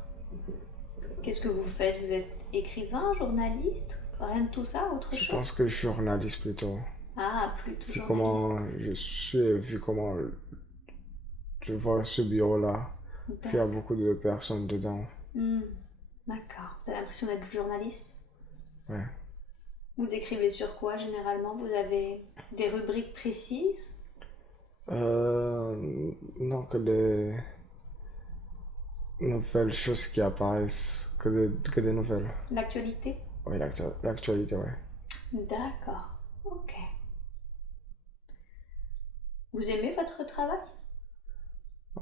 Qu'est-ce que vous faites? Vous êtes écrivain, journaliste? Rien de tout ça, autre je chose? pense que je suis journaliste plutôt. Ah, plutôt Vu journaliste. comment je suis, vu comment je vois ce bureau-là, il y a beaucoup de personnes dedans. Hmm, d'accord. Vous avez l'impression d'être journaliste? Ouais. Vous écrivez sur quoi généralement? Vous avez des rubriques précises? Non, que des nouvelles choses qui apparaissent, que des nouvelles. L'actualité? Oui, l'actualité, ouais. D'accord. Ok. Vous aimez votre travail?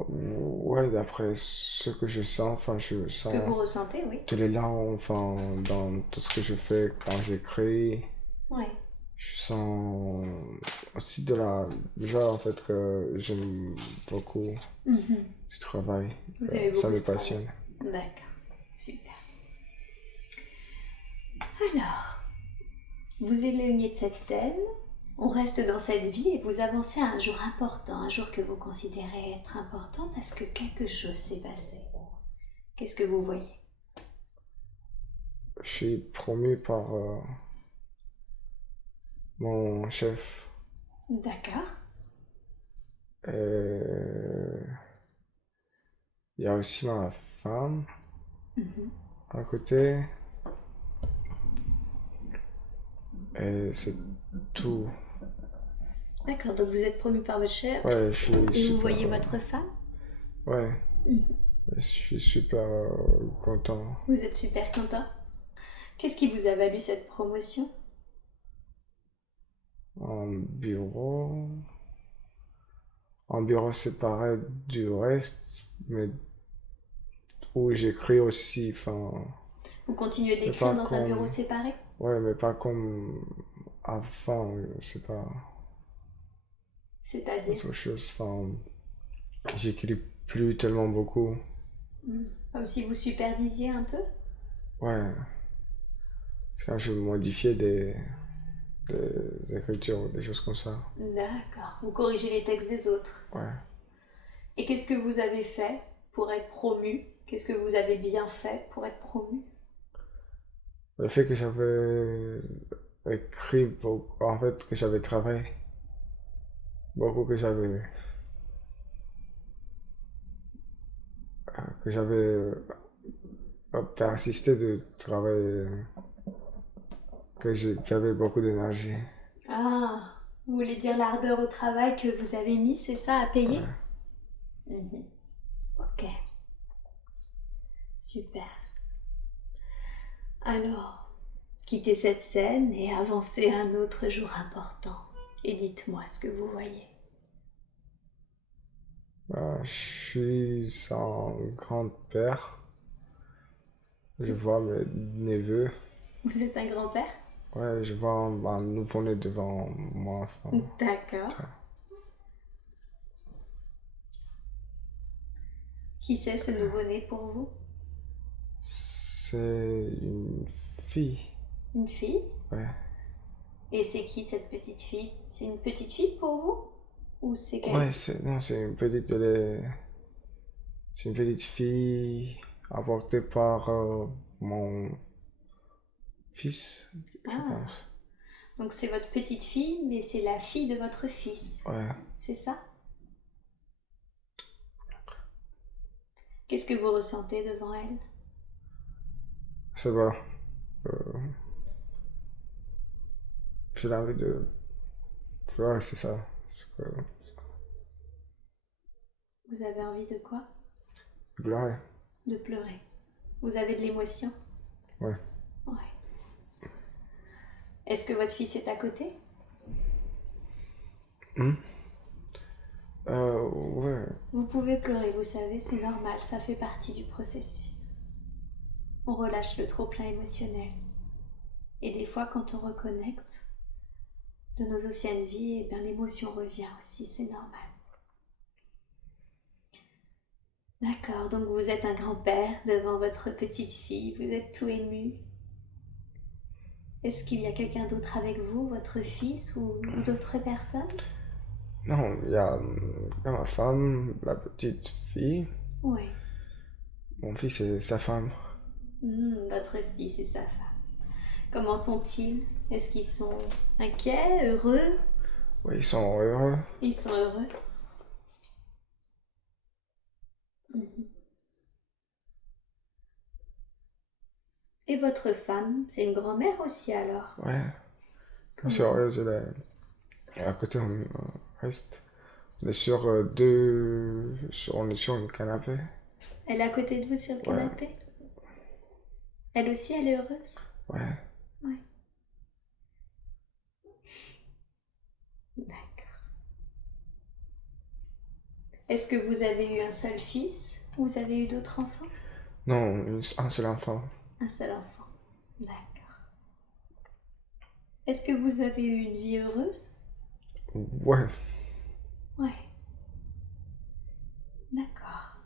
Ouais, d'après ce que je sens, enfin, je Ce que sens vous ressentez, oui. tous les langues, enfin, dans tout ce que je fais quand j'écris. Oui. Je sens aussi de la joie, en fait, que j'aime beaucoup du travail. Vous aimez Ça beaucoup me ce travail? passionne. D'accord. Super. Alors, vous éloignez de cette scène, on reste dans cette vie et vous avancez à un jour important, un jour que vous considérez être important parce que quelque chose s'est passé. Qu'est-ce que vous voyez? Je suis promu par mon chef. D'accord. Et il y a aussi ma femme à côté. Et c'est tout. D'accord, donc vous êtes promu par votre chef Ouais, je suis et vous super. voyez votre femme? Ouais, je suis super content. Vous êtes super content. Qu'est-ce qui vous a valu cette promotion? En bureau. En bureau séparé du reste, mais où j'écris aussi, enfin. Vous continuez Mais d'écrire pas dans un bureau comme. séparé? Ouais, mais pas comme avant, c'est pas C'est-à-dire? autre chose. Enfin, j'écris plus tellement beaucoup. Comme si vous supervisiez un peu? Ouais, quand je modifiais des écritures, des choses comme ça. D'accord. Vous corrigez les textes des autres. Ouais. Et qu'est-ce que vous avez fait pour être promu? Qu'est-ce que vous avez bien fait pour être promu? Le fait que j'avais écrit beaucoup, en fait, que j'avais travaillé, beaucoup que j'avais persisté de travailler, j'avais beaucoup d'énergie. Ah, vous voulez dire l'ardeur au travail que vous avez mis, c'est ça, à payer? Ouais. Ok, super. Alors, quittez cette scène et avancez à un autre jour important. Et dites-moi ce que vous voyez. Je suis un grand-père. Je vois mes neveux. Vous êtes un grand-père? Ouais, je vois un nouveau-né devant moi. Enfin, D'accord. Qui c'est ce nouveau-né pour vous? c'est une fille. Une fille? Ouais. Et c'est qui cette petite fille? C'est une petite fille pour vous? Ou c'est Ouais, qu'elle... non, c'est une petite fille apportée par mon fils, je Ah, pense. donc c'est votre petite fille, mais c'est la fille de votre fils. Ouais. C'est ça? Qu'est-ce que vous ressentez devant elle? C'est bon. J'ai envie de pleurer, c'est ça. Vous avez envie de quoi? De pleurer. De pleurer. Vous avez de l'émotion? Ouais. Ouais. Est-ce que votre fils est à côté? Ouais. Vous pouvez pleurer, vous savez, c'est normal, ça fait partie du processus. On relâche le trop-plein émotionnel. Et des fois, quand on reconnecte de nos anciennes vies, l'émotion revient aussi, c'est normal. D'accord, donc vous êtes un grand-père devant votre petite fille, vous êtes tout ému. Est-ce qu'il y a quelqu'un d'autre avec vous, votre fils ou d'autres personnes? Non, il y a ma femme, la petite fille, Oui. mon fils et sa femme. Votre fils et sa femme. Comment sont-ils? Est-ce qu'ils sont inquiets, heureux? Oui, ils sont heureux. Ils sont heureux. Et votre femme, c'est une grand-mère aussi alors? Ouais. Bien sûr, heureuse, elle est à côté, on reste. On est sur on est sur une canapé. Elle est à côté de vous sur le canapé? Elle aussi, elle est heureuse? Ouais. Ouais. D'accord. Est-ce que vous avez eu un seul fils? Ou vous avez eu d'autres enfants? Non, un seul enfant. Un seul enfant. D'accord. Est-ce que vous avez eu une vie heureuse? Ouais. Ouais. D'accord.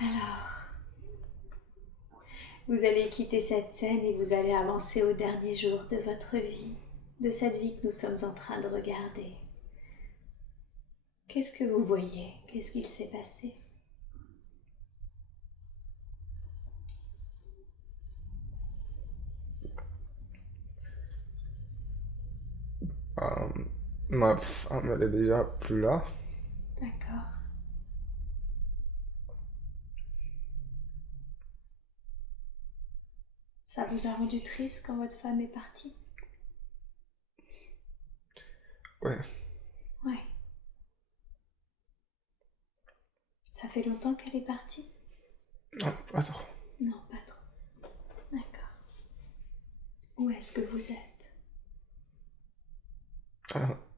Alors, vous allez quitter cette scène et vous allez avancer au dernier jour de votre vie, de cette vie que nous sommes en train de regarder. Qu'est-ce que vous voyez? Qu'est-ce qu'il s'est passé? Ma femme, elle est déjà plus là. D'accord. Ça vous a rendu triste quand votre femme est partie? Ouais. Ouais. Ça fait longtemps qu'elle est partie? Non, pas trop. Non, pas trop. D'accord. Où est-ce que vous êtes?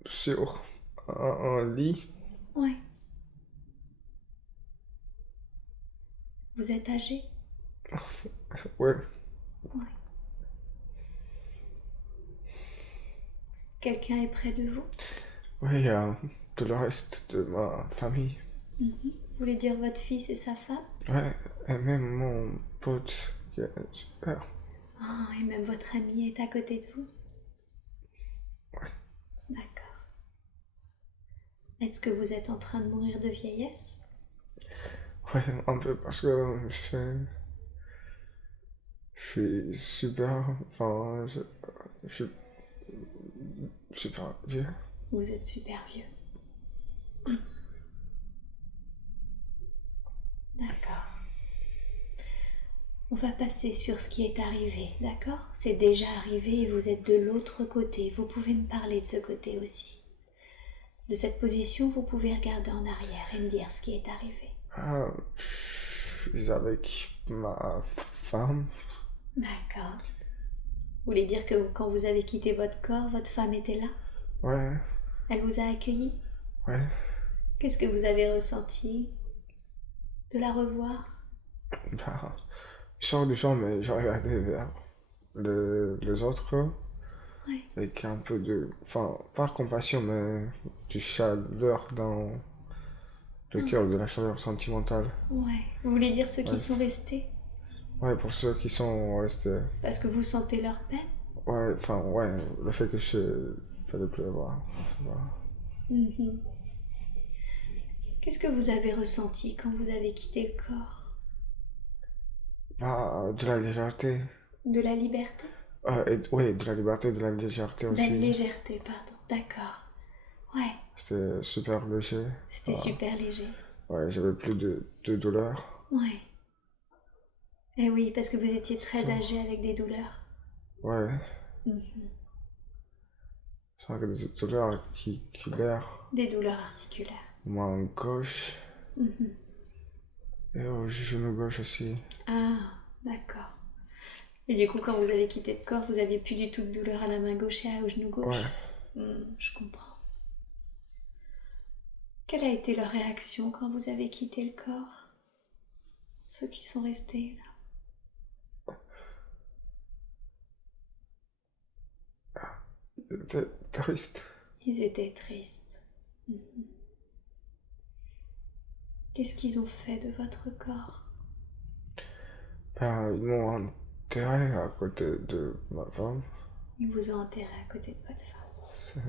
Sur un lit. Ouais. Vous êtes âgé? Ouais. Ouais. Quelqu'un est près de vous? Ouais, il y a tout le reste de ma famille. Vous voulez dire votre fils et sa femme? Ouais, et même mon pote qui est super. Ah, et même votre ami est à côté de vous? Ouais. D'accord. Est-ce que vous êtes en train de mourir de vieillesse? Ouais, un peu parce que je suis super. Enfin, je suis super vieux. Vous êtes super vieux. D'accord. On va passer sur ce qui est arrivé, d'accord? C'est déjà arrivé et vous êtes de l'autre côté. Vous pouvez me parler de ce côté aussi. De cette position, vous pouvez regarder en arrière et me dire ce qui est arrivé. Je suis avec ma femme. D'accord. Vous voulez dire que quand vous avez quitté votre corps, votre femme était là? Ouais, Elle vous a accueilli? ouais. Qu'est-ce que vous avez ressenti de la revoir? Bah, je sors du champ, mais je regardais vers les autres Ouais. avec un peu de. Enfin, pas compassion, mais du chaleur dans le cœur, de la chaleur sentimentale. Ouais. Vous voulez dire ceux qui Ouais. sont restés? Ouais, pour ceux qui sont restés. Parce que vous sentez leur peine? Ouais, enfin, ouais, le fait que je fallait plus le voir. Mhm. Qu'est-ce que vous avez ressenti quand vous avez quitté le corps? Bah, de la légèreté. De la liberté? Oui, de la liberté, de la légèreté De la aussi. légèreté, pardon. D'accord. Ouais, C'était super léger. c'était super léger. Ouais, j'avais plus de douleur. Ouais. Eh oui, parce que vous étiez C'est très tout. âgé avec des douleurs. Ouais, Mhm. j'avais des douleurs articulaires, Des douleurs articulaires. main gauche Mhm. et au genou gauche aussi. Ah, d'accord. Et du coup, quand vous avez quitté le corps, vous aviez plus du tout de douleur à la main gauche et au genou Ouais, gauche. Je comprends. Quelle a été leur réaction quand vous avez quitté le corps? Ceux qui sont restés là. c'était triste. Ils étaient tristes. Qu'est-ce qu'ils ont fait de votre corps? Ben, ils m'ont enterré à côté de ma femme. Ils vous ont enterré à côté de votre femme. C'est-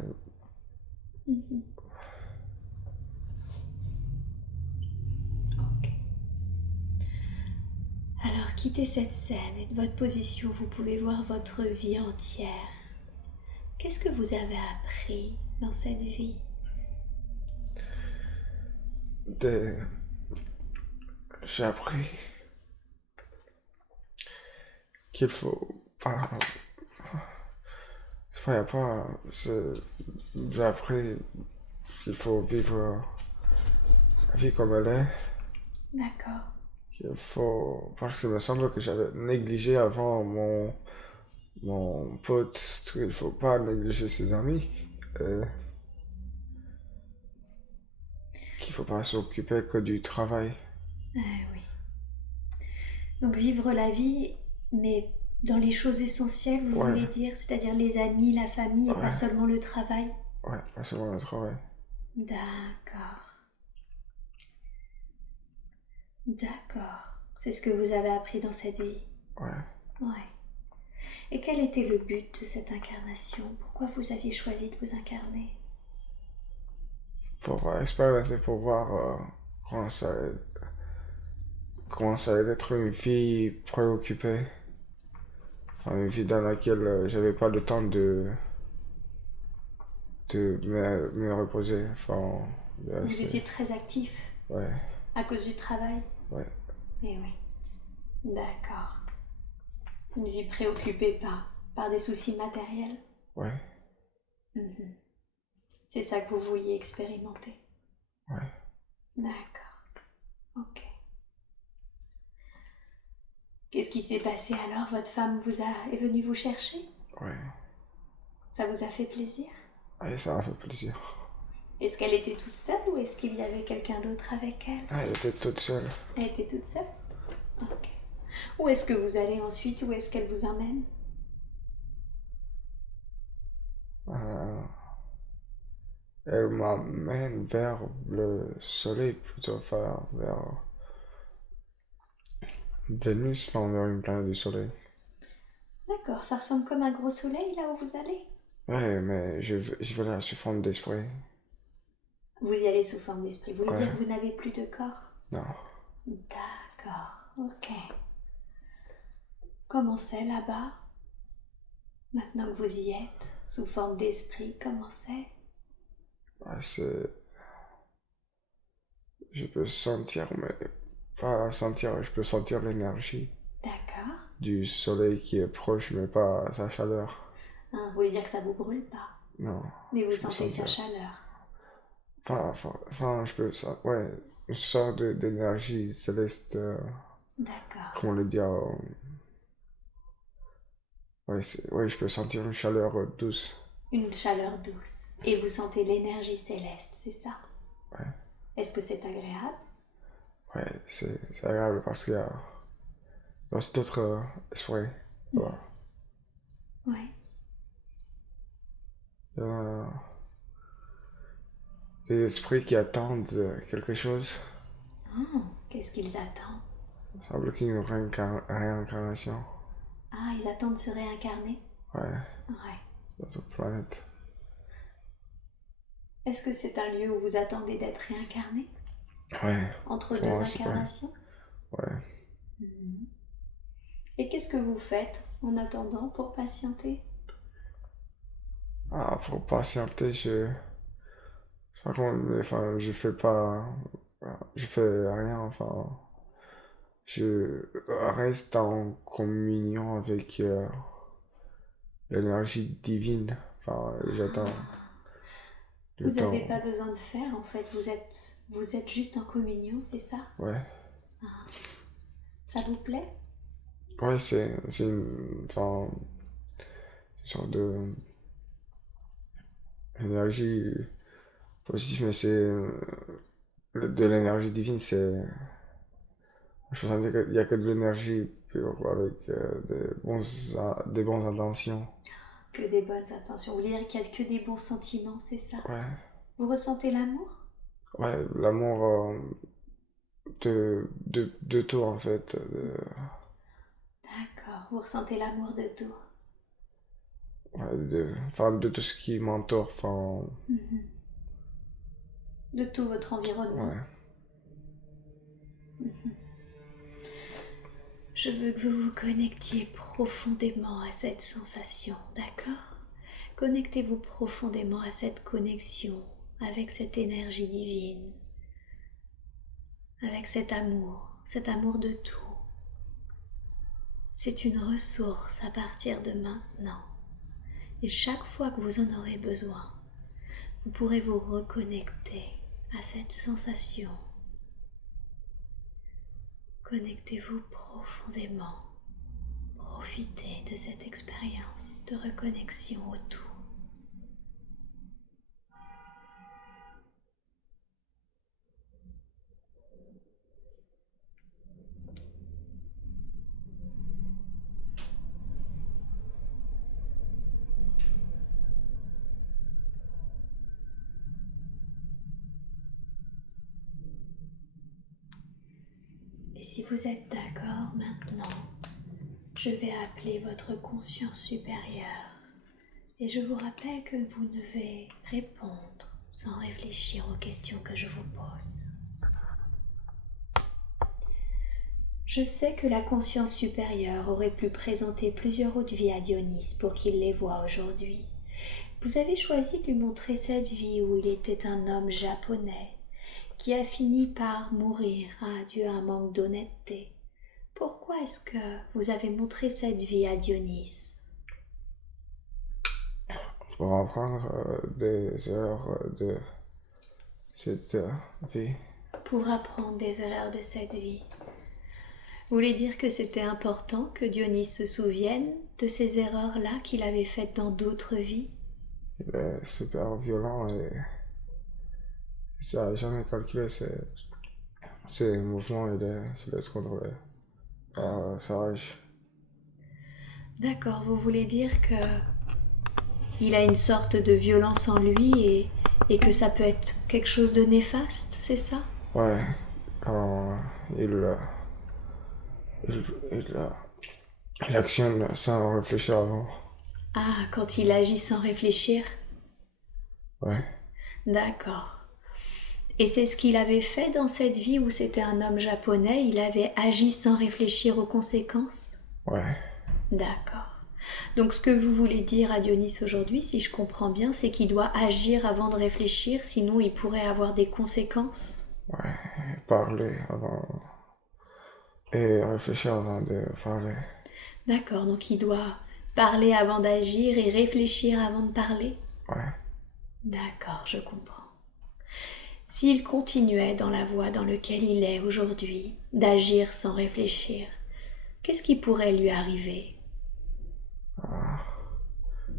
Mhm. Ok. Alors quittez cette scène et de votre position, vous pouvez voir votre vie entière. Qu'est-ce que vous avez appris dans cette vie? des- J'ai appris qu'il faut pas. C'est pas, y a pas. J'ai appris qu'il faut vivre la vie comme elle est. D'accord. Qu'il faut. Parce qu'il me semble que j'avais négligé avant mon pote. Il faut pas négliger ses amis. euh, Qu'il faut pas s'occuper que du travail. Oui. Donc vivre la vie, mais dans les choses essentielles, vous Ouais, voulez dire, c'est-à-dire les amis, la famille et pas ouais, seulement le travail? ouais, pas seulement le travail. D'accord. D'accord. C'est ce que vous avez appris dans cette vie. Ouais. Ouais. Et quel était le but de cette incarnation? Pourquoi vous aviez choisi de vous incarner? Pour expérimenter, pour voir comment ça allait être une vie préoccupée. Enfin, une vie dans laquelle j'avais pas le temps de me reposer. Enfin, de Vous rester. étiez très actif Ouais, à cause du travail? ouais, Eh oui. D'accord. Une vie préoccupée par des soucis matériels? ouais, Mhm. C'est ça que vous vouliez expérimenter? ouais. D'accord. Ok. Qu'est-ce qui s'est passé alors? Votre femme est venue vous chercher? Ouais. Ça vous a fait plaisir? Et ça m'a fait plaisir. Est-ce qu'elle était toute seule ou est-ce qu'il y avait quelqu'un d'autre avec elle? Ah, elle était toute seule. Elle était toute seule? Ok. Où est-ce que vous allez ensuite? Où est-ce qu'elle vous emmène? Euh, Elle m'amène vers le soleil, plutôt vers Vénus, enfin vers une planète du soleil. D'accord, ça ressemble comme un gros soleil là où vous allez? Ouais, mais je vais là sous forme d'esprit. Vous y allez sous forme d'esprit. Vous voulez Ouais, dire que vous n'avez plus de corps? non. D'accord, ok. Comment c'est là-bas? Maintenant que vous y êtes, sous forme d'esprit, comment c'est? Ouais, je peux sentir, mais pas sentir, je peux sentir l'énergie D'accord. du soleil qui est proche, mais pas sa chaleur. Hein, vous voulez dire que ça vous brûle pas, Non, mais vous je peux sentez sa sentir. chaleur. Enfin, je peux, ouais, une sorte d'énergie céleste, D'accord. comment le dire, ouais, ouais, je peux sentir une chaleur douce. Une chaleur douce. Et vous sentez l'énergie céleste, c'est ça? Ouais, Est-ce que c'est agréable? ouais, c'est agréable parce qu'il y a aussi d'autres esprits. Voilà. Oui. Il y a des esprits qui attendent quelque chose. Oh, qu'est-ce qu'ils attendent? Il semble qu'il y ait une réincarnation. Ah, ils attendent de se réincarner? Ouais, Ouais. sur notre planète. Est-ce que c'est un lieu où vous attendez d'être réincarné? Ouais, Entre pour deux moi, c'est pareil. incarnations? Ouais. Mhm. Et qu'est-ce que vous faites en attendant pour patienter? Ah, pour patienter, Par contre, mais, enfin, je fais rien, enfin, je reste en communion avec l'énergie divine. Enfin, j'attends le Vous n'avez temps. pas besoin de faire en fait, vous êtes juste en communion, c'est ça? Ouais, Ça vous plaît? ouais, c'est une, enfin, une sorte de énergie positive, mais de l'énergie divine, c'est, je pense dire qu'il y a que de l'énergie pure avec des bonnes intentions. Que des bonnes intentions. Vous voulez dire qu'il n'y a que des bons sentiments, c'est ça? Ouais, Vous ressentez l'amour? ouais, l'amour de tout en fait. D'accord, vous ressentez l'amour de tout. Ouais, enfin, de tout ce qui m'entoure. Enfin, De tout votre environnement. ouais, Je veux que vous vous connectiez profondément à cette sensation, d'accord? Connectez-vous profondément à cette connexion avec cette énergie divine, avec cet amour de tout. C'est une ressource à partir de maintenant. Et chaque fois que vous en aurez besoin, vous pourrez vous reconnecter à cette sensation. Connectez-vous profondément. Profitez de cette expérience de reconnexion au tout. Et si vous êtes d'accord maintenant, je vais appeler votre conscience supérieure et je vous rappelle que vous devez répondre sans réfléchir aux questions que je vous pose. Je sais que la conscience supérieure aurait pu présenter plusieurs autres vies à Dionys pour qu'il les voie aujourd'hui. Vous avez choisi de lui montrer cette vie où il était un homme japonais qui a fini par mourir dû à un manque d'honnêteté. Pourquoi est-ce que vous avez montré cette vie à Dionys? pour apprendre des heures de cette vie. Pour apprendre des erreurs de cette vie. Vous voulez dire que c'était important que Dionys se souvienne de ces erreurs-là qu'il avait faites dans d'autres vies? Il est super violent et ça n'a jamais calculé ses mouvements, se laisse contrôler par sa rage. D'accord, vous voulez dire que il a une sorte de violence en lui et que ça peut être quelque chose de néfaste, c'est ça? Ouais, quand il, il, il actionne sans réfléchir avant. Ah, quand il agit sans réfléchir? Ouais, D'accord. Et c'est ce qu'il avait fait dans cette vie où c'était un homme japonais, il avait agi sans réfléchir aux conséquences? ouais, D'accord. Donc ce que vous voulez dire à Dionys aujourd'hui, si je comprends bien, c'est qu'il doit agir avant de réfléchir, sinon il pourrait avoir des conséquences? ouais. Parler avant et réfléchir avant de parler. D'accord, donc il doit parler avant d'agir et réfléchir avant de parler? Ouais, D'accord, je comprends. S'il continuait dans la voie dans laquelle il est aujourd'hui, d'agir sans réfléchir, qu'est-ce qui pourrait lui arriver?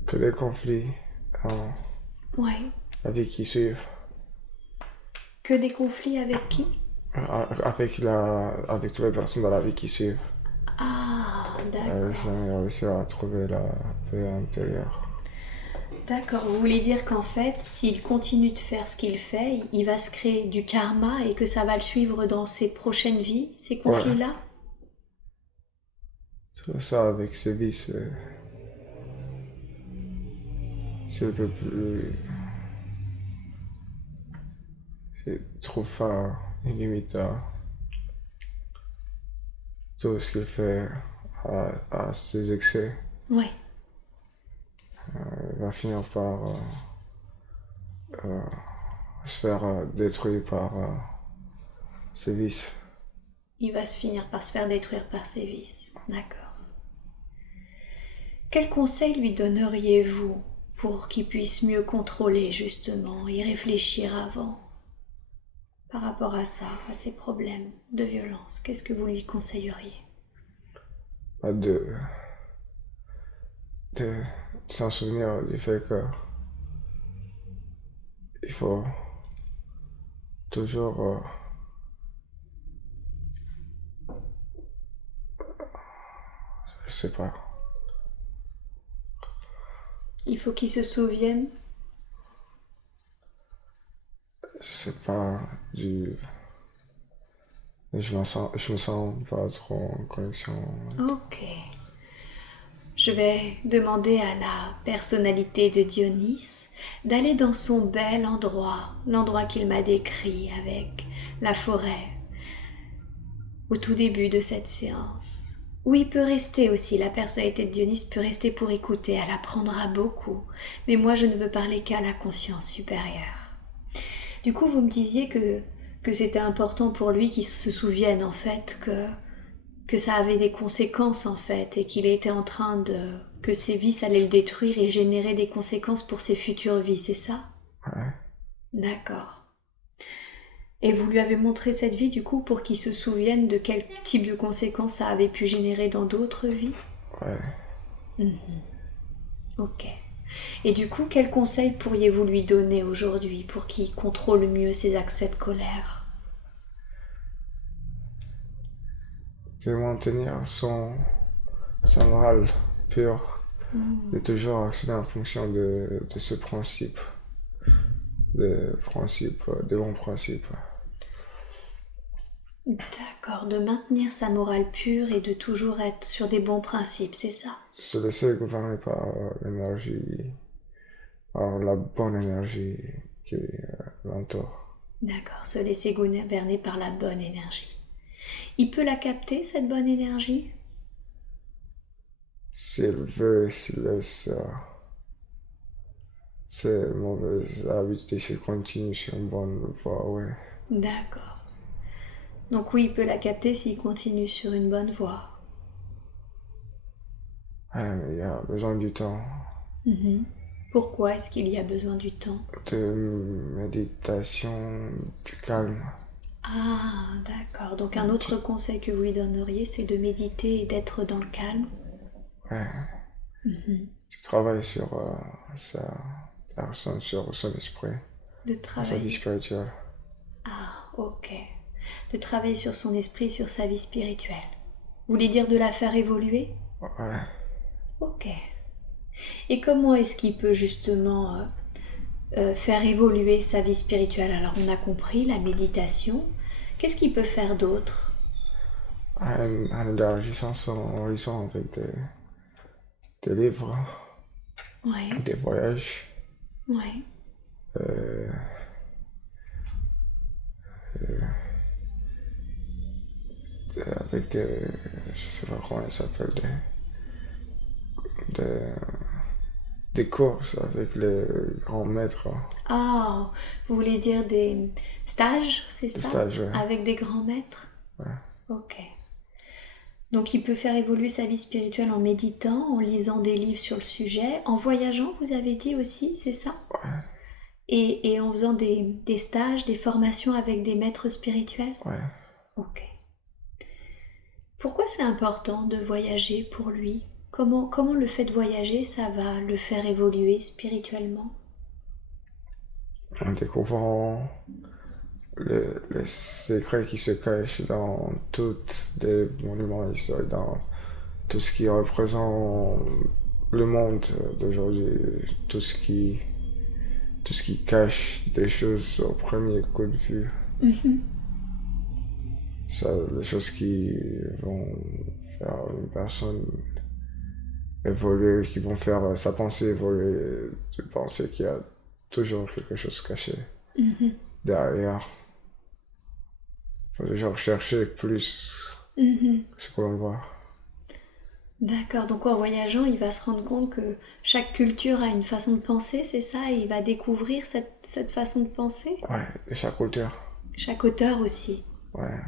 que des conflits dans Ouais. la vie qui suivent. Que des conflits avec qui? Avec toutes les personnes dans la vie qui suivent. Ah, d'accord. J'ai réussi à trouver la paix intérieure. D'accord, vous voulez dire qu'en fait, s'il continue de faire ce qu'il fait, il va se créer du karma et que ça va le suivre dans ses prochaines vies, ces Ouais, conflits-là? c'est ça avec ces vies, c'est un peu plus. C'est trop fort, illimité. Tout ce qu'il fait à ses excès, Ouais. il va finir par se faire détruire par ses vices. Il va se finir par se faire détruire par ses vices. D'accord. Quel conseil lui donneriez-vous pour qu'il puisse mieux contrôler, justement, y réfléchir avant par rapport à ça, à ses problèmes de violence? Qu'est-ce que vous lui conseilleriez? De s'en souvenir du fait que il faut toujours, je sais pas, Il faut qu'il se souvienne. je sais pas, je me sens pas trop en connexion. Ok. Je vais demander à la personnalité de Dionys d'aller dans son bel endroit, l'endroit qu'il m'a décrit avec la forêt, au tout début de cette séance. Où il peut rester aussi, la personnalité de Dionys peut rester pour écouter, elle apprendra beaucoup. Mais moi, je ne veux parler qu'à la conscience supérieure. Du coup, vous me disiez que c'était important pour lui qu'il se souvienne, en fait, que ça avait des conséquences, en fait, et qu'il était en train de... que ses vices allaient le détruire et générer des conséquences pour ses futures vies, c'est ça? Ouais, D'accord. Et vous lui avez montré cette vie, du coup, pour qu'il se souvienne de quel type de conséquences ça avait pu générer dans d'autres vies? ouais. Ok. Et du coup, quel conseil pourriez-vous lui donner aujourd'hui pour qu'il contrôle mieux ses accès de colère? De maintenir son moral pur, de toujours actionner en fonction de ce principe, de bons principes. D'accord, de maintenir sa morale pure et de toujours être sur des bons principes, c'est ça? Se laisser gouverner par l'énergie, par la bonne énergie qui l'entoure. D'accord, se laisser gouverner par la bonne énergie. Il peut la capter, cette bonne énergie? S'il veut, s'il laisse ses mauvaises habitudes, s'il continue sur une bonne voie, ouais. D'accord. Donc oui, il peut la capter s'il continue sur une bonne voie. Ouais, mais il y a besoin du temps, Pourquoi est-ce qu'il y a besoin du temps? de méditation, du calme. Ah, d'accord. Donc un autre conseil que vous lui donneriez, c'est de méditer et d'être dans le calme. Ouais. Tu travailles sur sa personne, sur son esprit, De sa vie travailler. spirituelle. Ah, ok. De travailler sur son esprit, sur sa vie spirituelle. Vous voulez dire de la faire évoluer? Ouais. Ok. Et comment est-ce qu'il peut justement faire évoluer sa vie spirituelle? Alors on a compris la méditation. Qu'est-ce qu'il peut faire d'autre? En élargissant son horizon avec des livres, Ouais, des voyages, ouais. euh, avec je sais pas comment ça s'appelle, des, des courses avec les grands maîtres, Ah, vous voulez dire des stages, c'est des ça? stages, ouais. Avec des grands maîtres? Ouais. Ok. Donc il peut faire évoluer sa vie spirituelle en méditant, en lisant des livres sur le sujet, en voyageant, vous avez dit aussi, c'est ça? Et en faisant des stages, des formations avec des maîtres spirituels? Ouais. Ok. Pourquoi c'est important de voyager pour lui? Comment le fait de voyager, ça va le faire évoluer spirituellement? En découvrant les secrets qui se cachent dans tous les monuments historiques, dans tout ce qui représente le monde d'aujourd'hui, tout ce qui cache des choses au premier coup de vue. Ça, les choses qui vont faire une personne évoluer, qui vont faire sa pensée évoluer, de penser qu'il y a toujours quelque chose caché derrière. Il faut toujours chercher plus ce que l'on voit. D'accord, donc en voyageant, il va se rendre compte que chaque culture a une façon de penser, c'est ça? Et il va découvrir cette façon de penser? Ouais, de chaque culture. Chaque auteur aussi. Ouais.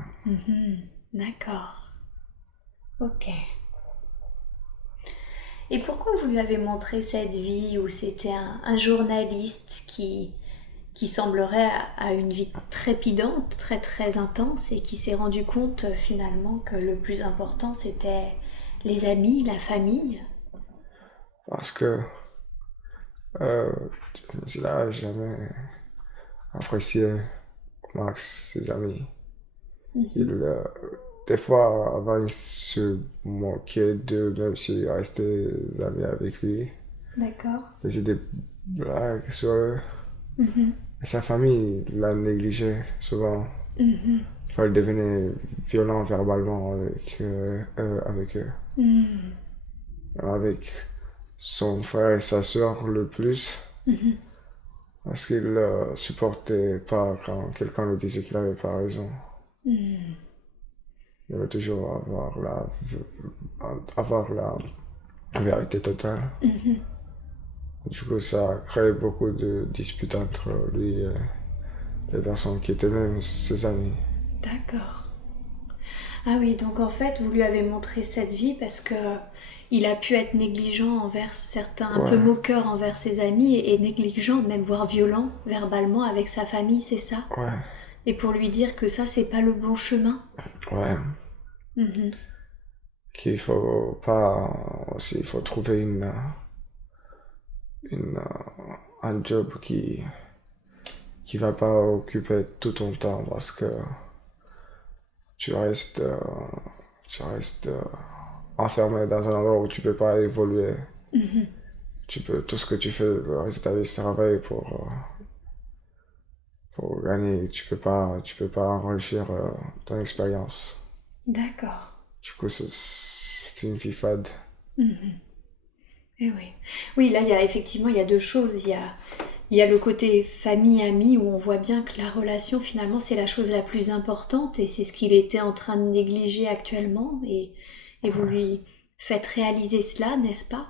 D'accord. Ok. Et pourquoi vous lui avez montré cette vie où c'était un journaliste qui semblerait à une vie trépidante, très très intense, et qui s'est rendu compte finalement que le plus important c'était les amis, la famille? Parce que euh, il n'a jamais apprécié Max, ses amis. Il, des fois, avant, il se moquait d'eux, même s'il restait amis avec lui. D'accord. Il faisait des blagues sur eux. Et sa famille l'a négligé souvent. Enfin, il devenait violent verbalement avec eux. Avec son frère et sa soeur le plus. Parce qu'il ne supportait pas quand quelqu'un lui disait qu'il n'avait pas raison. Il veut toujours avoir la vérité totale. Du coup, ça a créé beaucoup de disputes entre lui et les personnes qui étaient même ses amis. D'accord. Ah oui, donc en fait, vous lui avez montré cette vie parce que il a pu être négligent envers certains, un peu Ouais, moqueur envers ses amis et négligent, même voire violent verbalement avec sa famille, c'est ça? ouais, Et pour lui dire que ça, c'est pas le bon chemin. ouais. Qu'il faut pas aussi, il faut trouver un job qui va pas occuper tout ton temps parce que tu restes, euh, tu restes enfermé dans un endroit où tu peux pas évoluer. Tout ce que tu fais le reste de ta vie, c'est travailler pour gagner. Tu peux pas enrichir ton expérience. D'accord. Du coup, c'est une vie fade. Eh oui. Oui, là, il y a effectivement, il y a deux choses. Il y a le côté famille-ami où on voit bien que la relation, finalement, c'est la chose la plus importante et c'est ce qu'il était en train de négliger actuellement. Et vous lui faites réaliser cela, n'est-ce pas?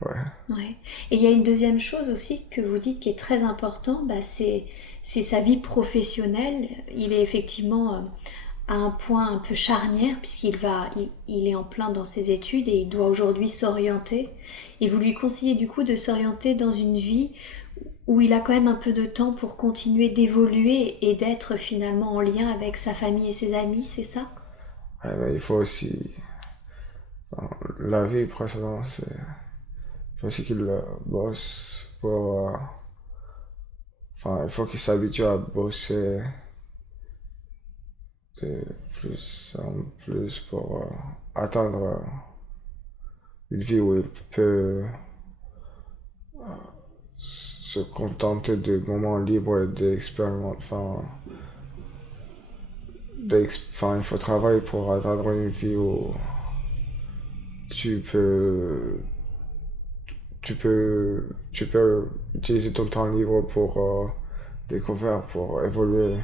Ouais, Ouais. Et il y a une deuxième chose aussi que vous dites qui est très important, bah c'est sa vie professionnelle. Il est effectivement à un point un peu charnière il est en plein dans ses études et il doit aujourd'hui s'orienter. Et vous lui conseillez du coup de s'orienter dans une vie où il a quand même un peu de temps pour continuer d'évoluer et d'être finalement en lien avec sa famille et ses amis, c'est ça? ouais, mais il faut aussi, dans la vie précédente, il faut aussi qu'il bosse enfin, il faut qu'il s'habitue à bosser de plus en plus pour atteindre une vie où il peut se contenter de moments libres et d'expérimenter. Enfin, il faut travailler pour atteindre une vie où tu peux, tu peux utiliser ton temps libre pour découvrir, pour évoluer.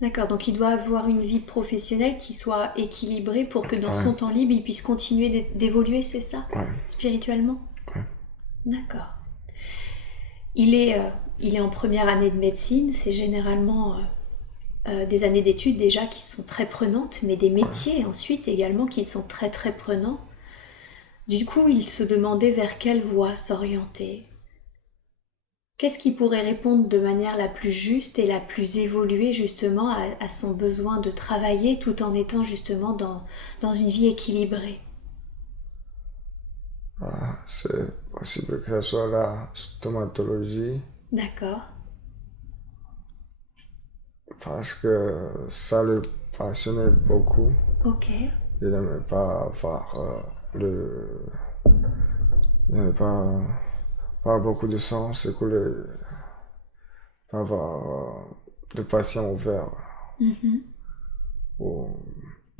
D'accord, donc il doit avoir une vie professionnelle qui soit équilibrée pour que dans Ouais, son temps libre, il puisse continuer d'évoluer, c'est ça? ouais, Spirituellement? ouais, D'accord. Il est, euh, il est en première année de médecine, c'est généralement des années d'études déjà qui sont très prenantes, mais des ouais. métiers ensuite également qui sont très très prenants. Du coup, il se demandait vers quelle voie s'orienter. Qu'est-ce qui pourrait répondre de manière la plus juste et la plus évoluée justement à son besoin de travailler tout en étant justement dans une vie équilibrée? Ah, c'est possible que ce soit la stomatologie D'accord. parce que ça le passionnait beaucoup. Ok. Il n'aimait pas avoir il n'aimait pas beaucoup de sang, c'est cool, pas avoir de patients ouverts ou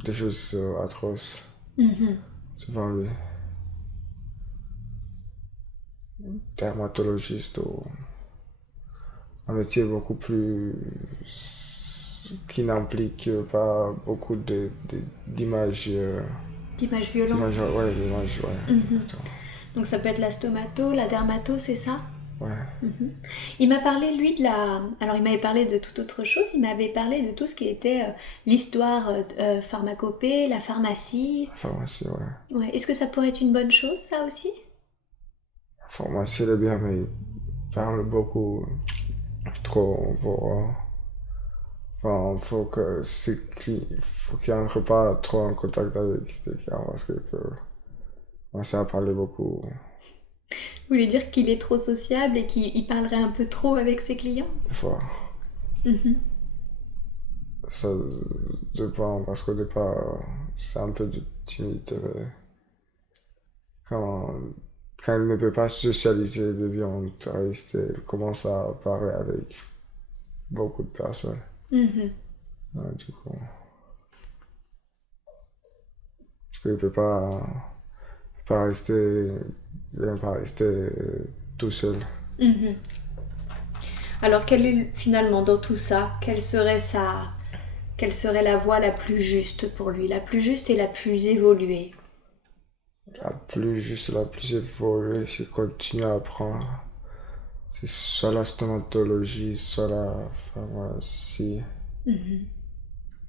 des choses atroces devant lui. Dermatologiste ou un métier beaucoup plus qui n'implique pas beaucoup d'images D'images violentes. Ouais, l'image, ouais. Exactement. Donc ça peut être la stomato, la dermato, c'est ça? Ouais. Il m'a parlé, lui, de la... Alors, il m'avait parlé de toute autre chose. Il m'avait parlé de tout ce qui était l'histoire pharmacopée, la pharmacie. La pharmacie, ouais. Ouais. Est-ce que ça pourrait être une bonne chose, ça aussi? La pharmacie, elle est bien, mais il parle beaucoup trop pour... Enfin, faut qu'il entre pas trop en contact avec les clients parce qu'il peut commencer à parler beaucoup. Vous voulez dire qu'il est trop sociable et qu'il parlerait un peu trop avec ses clients? Des fois, ça dépend parce qu'au départ, c'est un peu de timide. Mais quand, quand il ne peut pas socialiser, il devient triste et il commence à parler avec beaucoup de personnes. Ouais, du coup, il il peut pas rester tout seul. Alors, quelle est finalement dans tout ça, quelle serait la voie la plus juste pour lui, la plus juste et la plus évoluée? La plus évoluée, c'est continuer à apprendre. C'est soit la stomatologie, soit la pharmacie. Il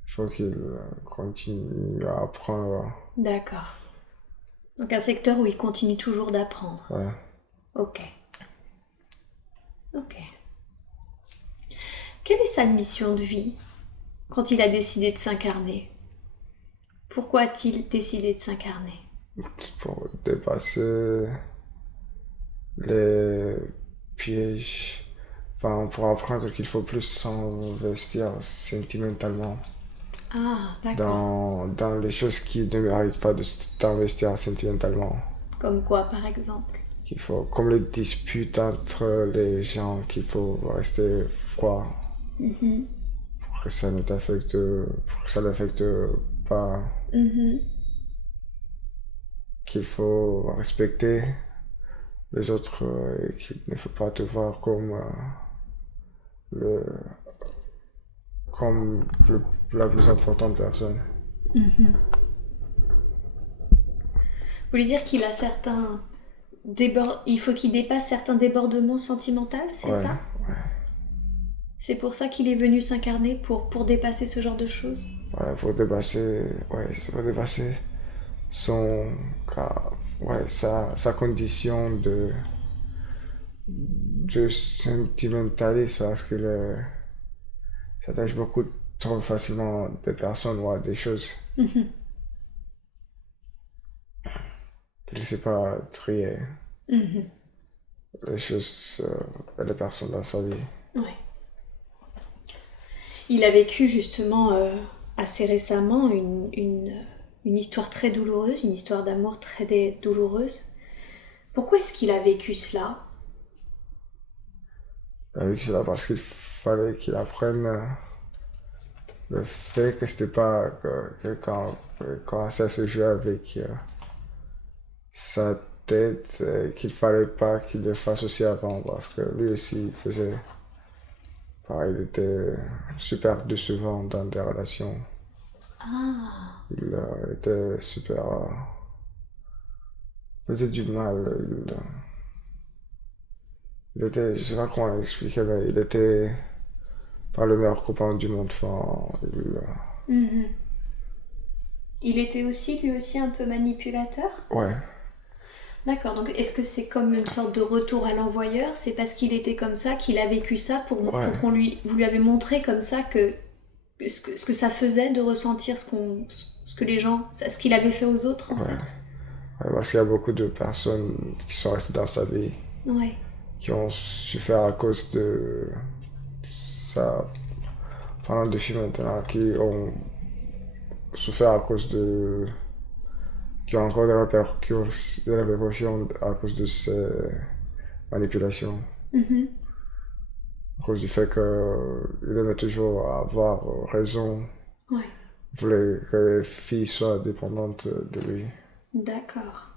faut qu'il continue à apprendre. D'accord. Donc un secteur où il continue toujours d'apprendre. Ouais. Ok. Quelle est sa mission de vie quand il a décidé de s'incarner? Pourquoi a-t-il décidé de s'incarner? Pour dépasser les pièges. Enfin, pour apprendre qu'il faut plus s'investir sentimentalement Ah, d'accord. dans les choses qui ne méritent pas d'investir sentimentalement. Comme quoi, par exemple? Qu'il faut, comme les disputes entre les gens, qu'il faut rester froid pour que ça ne t'affecte, pour que ça n'affecte pas, qu'il faut respecter les autres et qu'il ne faut pas te voir le, la plus importante personne. Vous voulez dire qu'il a il faut qu'il dépasse certains débordements sentimentaux, c'est Ouais, ça? C'est pour ça qu'il est venu s'incarner, pour dépasser ce genre de choses? ouais, pour dépasser son, ouais, sa condition de sentimentalisme parce qu'il s'attache beaucoup trop facilement à des personnes ou à des choses. Il ne sait pas trier les choses et les personnes dans sa vie. Ouais. Il a vécu justement assez récemment une histoire très douloureuse, une histoire d'amour très douloureuse. Pourquoi est-ce qu'il a vécu cela? Avec cela parce qu'il fallait qu'il apprenne le fait que c'était pas que quelqu'un commençait à se jouer avec sa tête qu'il fallait pas qu'il le fasse aussi avant parce que lui aussi faisait pareil, il était super décevant dans des relations. Il était super faisait du mal. Il était, je sais pas comment expliquer, mais il était pas le meilleur copain du monde. Enfin, Il était aussi, lui aussi, un peu manipulateur? ouais, D'accord, donc est-ce que c'est comme une sorte de retour à l'envoyeur? C'est parce qu'il était comme ça qu'il a vécu ça pour ouais, vous lui avez montré comme ça que ce que ça faisait de ressentir ce que les gens, ce qu'il avait fait aux autres en ouais. fait? Ouais, parce qu'il y a beaucoup de personnes qui sont restées dans sa vie, Ouais. qui ont souffert à cause de ça, pendant des filles maintenant, qui ont souffert à cause qui ont encore des répercussions à cause de ces manipulations. À cause du fait qu'il aimait toujours avoir raison, Ouais. il voulait que les filles soient dépendantes de lui. D'accord.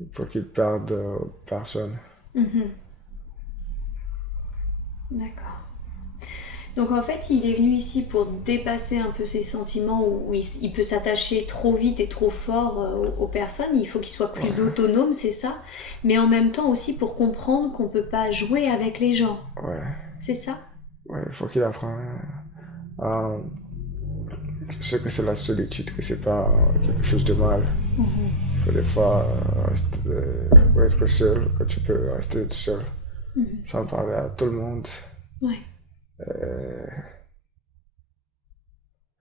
Il faut qu'il perde personne. D'accord. Donc en fait, il est venu ici pour dépasser un peu ses sentiments où il peut s'attacher trop vite et trop fort aux personnes. Il faut qu'il soit plus autonome, c'est ça. Mais en même temps aussi pour comprendre qu'on ne peut pas jouer avec les gens. Ouais, C'est ça? ouais, il faut qu'il apprenne à ce que c'est la solitude, que c'est pas quelque chose de mal. Il faut des fois être seul, que tu peux rester tout seul, sans parler à tout le monde. Ouais.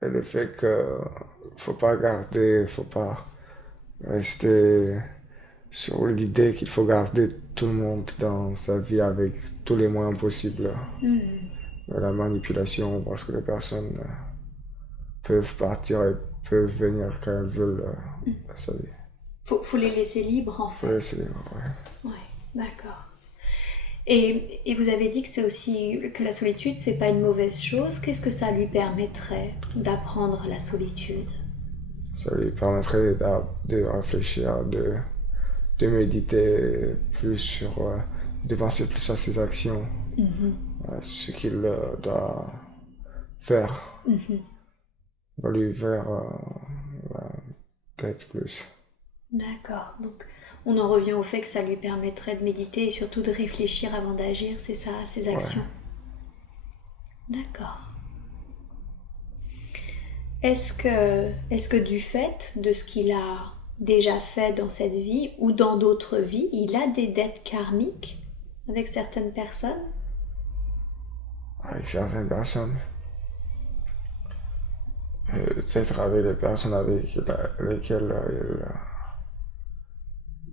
Et le fait que faut pas rester sur l'idée qu'il faut garder tout le monde dans sa vie avec tous les moyens possibles. La manipulation, parce que les personnes peuvent partir et peuvent venir quand elles veulent dans sa vie. Faut les laisser libres en fait. Faut laisser libre, ouais. Ouais, d'accord. Et vous avez dit que c'est aussi que la solitude, c'est pas une mauvaise chose. Qu'est-ce que ça lui permettrait d'apprendre la solitude? Ça lui permettrait de réfléchir, de méditer plus sur, de penser plus à ses actions, à ce qu'il doit faire, va lui faire la tête plus. D'accord. Donc, on en revient au fait que ça lui permettrait de méditer et surtout de réfléchir avant d'agir, c'est ça, à ses actions. D'accord. Est-ce que du fait de ce qu'il a déjà fait dans cette vie ou dans d'autres vies, il a des dettes karmiques avec certaines personnes? Avec certaines personnes. Peut-être avec les personnes avec lesquelles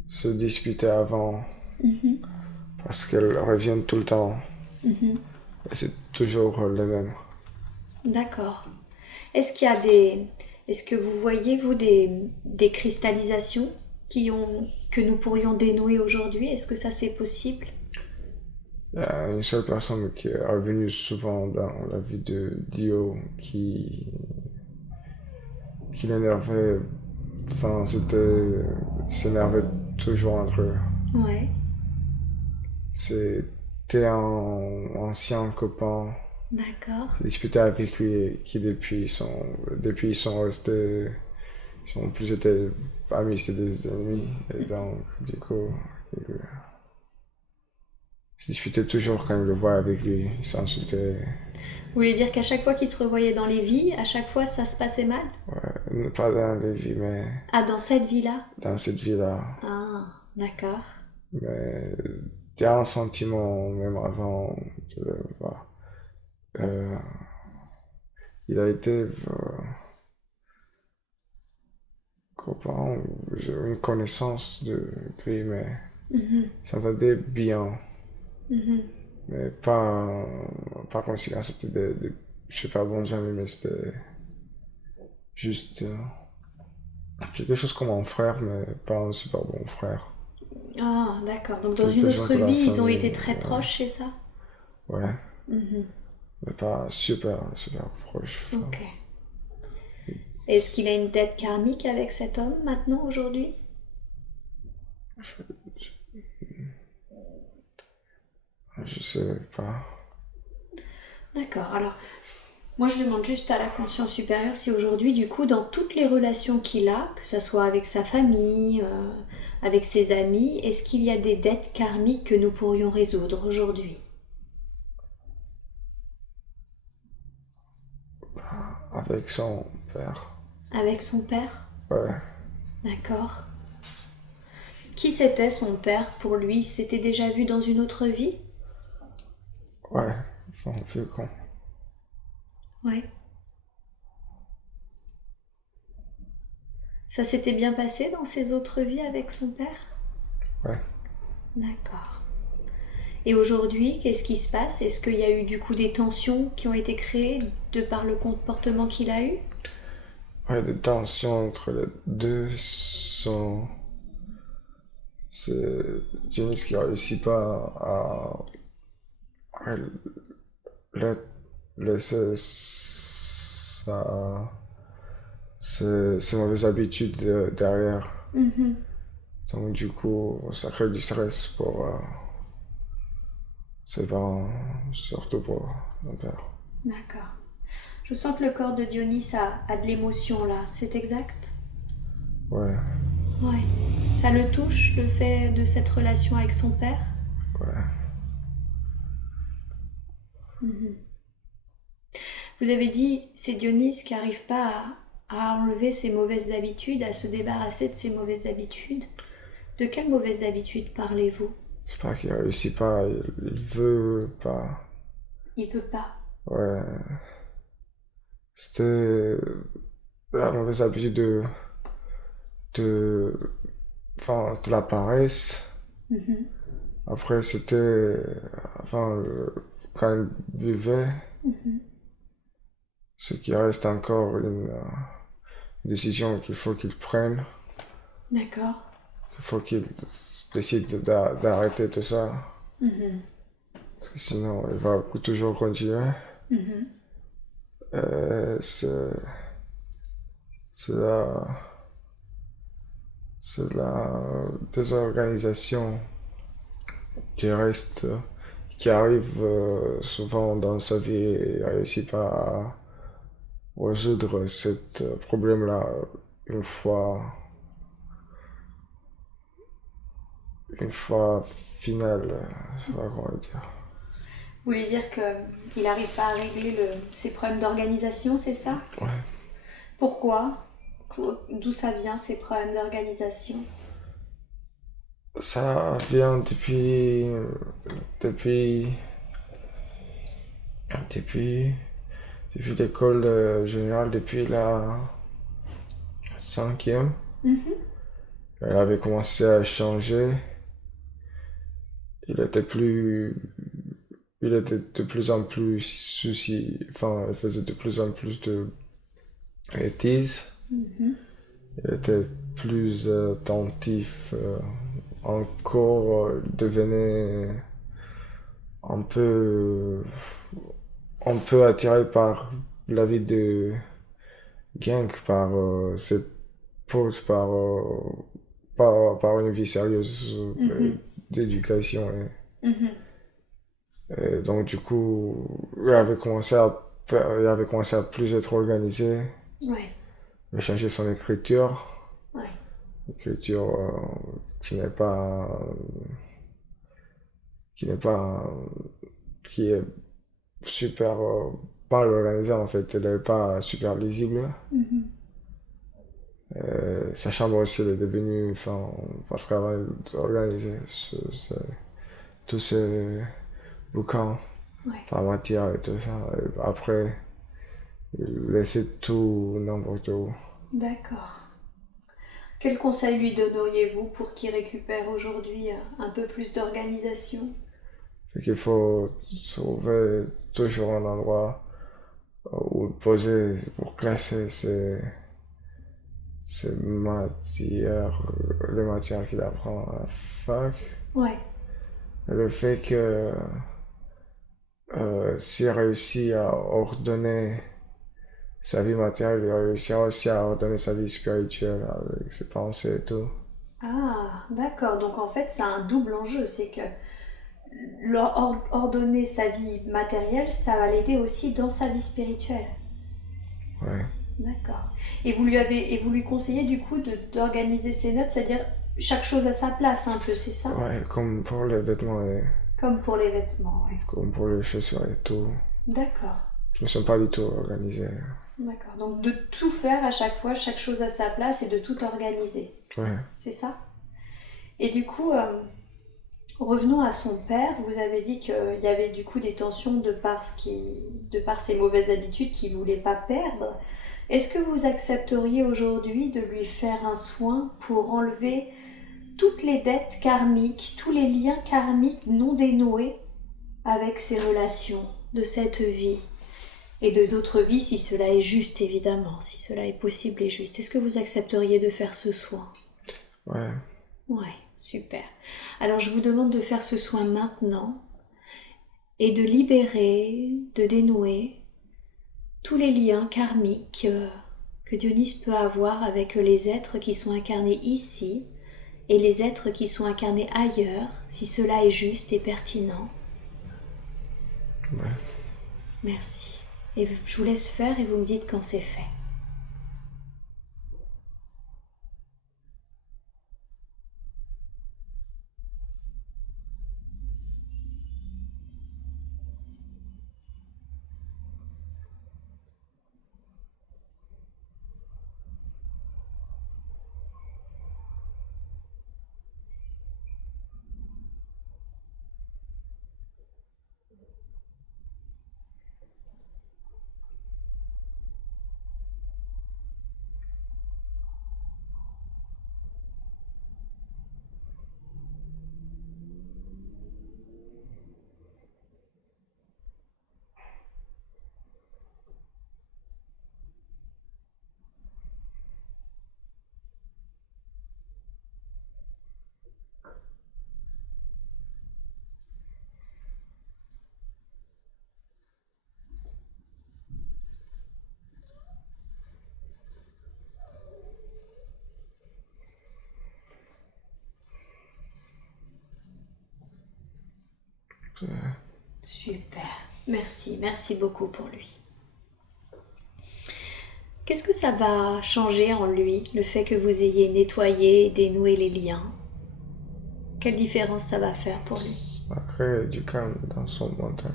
il se disputait avant, parce qu'elles reviennent tout le temps. Et c'est toujours les mêmes. D'accord. Est-ce que vous voyez, vous, des cristallisations que nous pourrions dénouer aujourd'hui? Est-ce que ça c'est possible? Il y a une seule personne qui est revenue souvent dans la vie de Dio qui l'énervait, enfin s'énervait toujours entre eux. Ouais. C'était un ancien copain. D'accord. J'ai discuté avec lui et qui depuis ils sont restés, ils sont plus été amis, c'était des ennemis. Et donc, du coup, je discutais toujours quand il le voyait avec lui, il s'insultait. Vous voulez dire qu'à chaque fois qu'ils se revoyaient dans les vies, à chaque fois ça se passait mal? Ouais, pas dans les vies, mais Ah, dans cette vie-là? dans cette vie-là. Ah, d'accord. Mais il y a un sentiment, même avant de le voir. Il a été copain, j'ai une connaissance de lui, mais il s'entendait bien. Mais pas considérant, c'était je sais pas, bons amis, mais c'était juste quelque chose comme un frère, mais pas un super bon frère. Ah, d'accord. Donc dans une Quelque chose autre de la vie, ils ont famille, été très proches, c'est ça? Ouais, mais pas super proche. Enfin, Ok. Est-ce qu'il a une dette karmique avec cet homme maintenant, aujourd'hui? je sais pas. D'accord. Alors, moi je demande juste à la conscience supérieure si aujourd'hui, du coup, dans toutes les relations qu'il a, que ce soit avec sa famille, avec ses amis, est-ce qu'il y a des dettes karmiques que nous pourrions résoudre aujourd'hui? Avec son père. Avec son père? Ouais. D'accord. Qui c'était son père pour lui? Il s'était déjà vu dans une autre vie? Ouais, son vieux con. Ouais. Ça s'était bien passé dans ses autres vies avec son père? Ouais. D'accord. Et aujourd'hui, qu'est-ce qui se passe? Est-ce qu'il y a eu du coup des tensions qui ont été créées de par le comportement qu'il a eu? Ouais, des tensions entre les deux sont. C'est Janice qui réussit pas à laisser ses mauvaises habitudes derrière. Donc du coup, ça crée du stress pour ses parents, surtout pour mon père. D'accord. Je sens que le corps de Dionys a de l'émotion là, c'est exact? Ouais, Ouais. Ça le touche, le fait de cette relation avec son père? ouais. Mhm. Vous avez dit, c'est Dionys qui n'arrive pas à enlever ses mauvaises habitudes, à se débarrasser de ses mauvaises habitudes. De quelles mauvaises habitudes parlez-vous? C'est pas qu'il réussit pas, il veut pas. Il veut pas. Ouais. C'était la mauvaise habitude de, enfin, de la paresse. Mhm. Après, c'était, enfin, quand il buvait, Mhm. ce qui reste encore une décision qu'il faut qu'il prenne. D'accord. Il faut qu'il décide d'arrêter tout ça. Mhm. Parce que sinon, il va toujours continuer. Mhm. C'est c'est la, c'est la désorganisation qui reste, qui arrive souvent dans sa vie et il réussit pas à résoudre ce problème-là une fois, une fois finale, je sais pas comment dire. Vous voulez dire qu'il n'arrive pas à régler ses problèmes d'organisation, c'est ça? Ouais. Pourquoi? D'où ça vient, ces problèmes d'organisation? Ça vient depuis, depuis, depuis l'école générale, depuis la cinquième. Mhm. Elle avait commencé à changer. Il était plus, il était de plus en plus enfin, il faisait de plus en plus de bêtises. Mhm. Il était plus attentif. Encore, il devenait un peu, un peu attiré par la vie de gang, par cette pause, par une vie sérieuse Mhm. d'éducation. Mhm. Et donc, du coup, il avait commencé à plus être organisé. Ouais, Il a changé son écriture. ouais. Écriture qui n'est pas, qui n'est pas, qui est super mal organisée en fait. Elle n'est pas super lisible. Mhm. Sa chambre aussi elle est devenue, enfin, parce qu'avant elle organisait tous ces bouquins Ouais, par matière et tout ça. Et après, il laissait tout n'importe où. d'accord. Quel conseil lui donneriez-vous pour qu'il récupère aujourd'hui un peu plus d'organisation? C'est qu'il faut trouver toujours un endroit où poser pour classer ces matières, les matières qu'il apprend à la fac. Ouais, Et le fait que s'il réussit à ordonner sa vie matérielle, il réussira aussi à ordonner sa vie spirituelle avec ses pensées et tout. ah, d'accord. Donc en fait, ça a un double enjeu. C'est que ordonner sa vie matérielle, ça va l'aider aussi dans sa vie spirituelle. Ouais, D'accord. Et vous lui conseillez du coup d'organiser ses notes, c'est-à-dire chaque chose à sa place un peu, c'est ça? ouais, comme pour les vêtements et Comme pour les vêtements, ouais. comme pour les chaussures et tout. D'accord. Je ne suis pas du tout organisé. D'accord. Donc de tout faire à chaque fois, chaque chose à sa place et de tout organiser. Ouais, C'est ça? Et du coup, revenons à son père. Vous avez dit qu'il y avait du coup des tensions de par ses mauvaises habitudes qu'il ne voulait pas perdre. Est-ce que vous accepteriez aujourd'hui de lui faire un soin pour enlever toutes les dettes karmiques, tous les liens karmiques non dénoués avec ses relations de cette vie et des autres vies si cela est juste évidemment, si cela est possible et juste? Est-ce que vous accepteriez de faire ce soin? ouais, Ouais, super. Alors je vous demande de faire ce soin maintenant et de libérer, de dénouer tous les liens karmiques que Dionys peut avoir avec les êtres qui sont incarnés ici et les êtres qui sont incarnés ailleurs, si cela est juste et pertinent. ouais. Merci. Et je vous laisse faire et vous me dites quand c'est fait. Super, merci beaucoup pour lui. Qu'est-ce que ça va changer en lui, le fait que vous ayez nettoyé et dénoué les liens? Quelle différence ça va faire pour lui? Ça crée du calme dans son mental.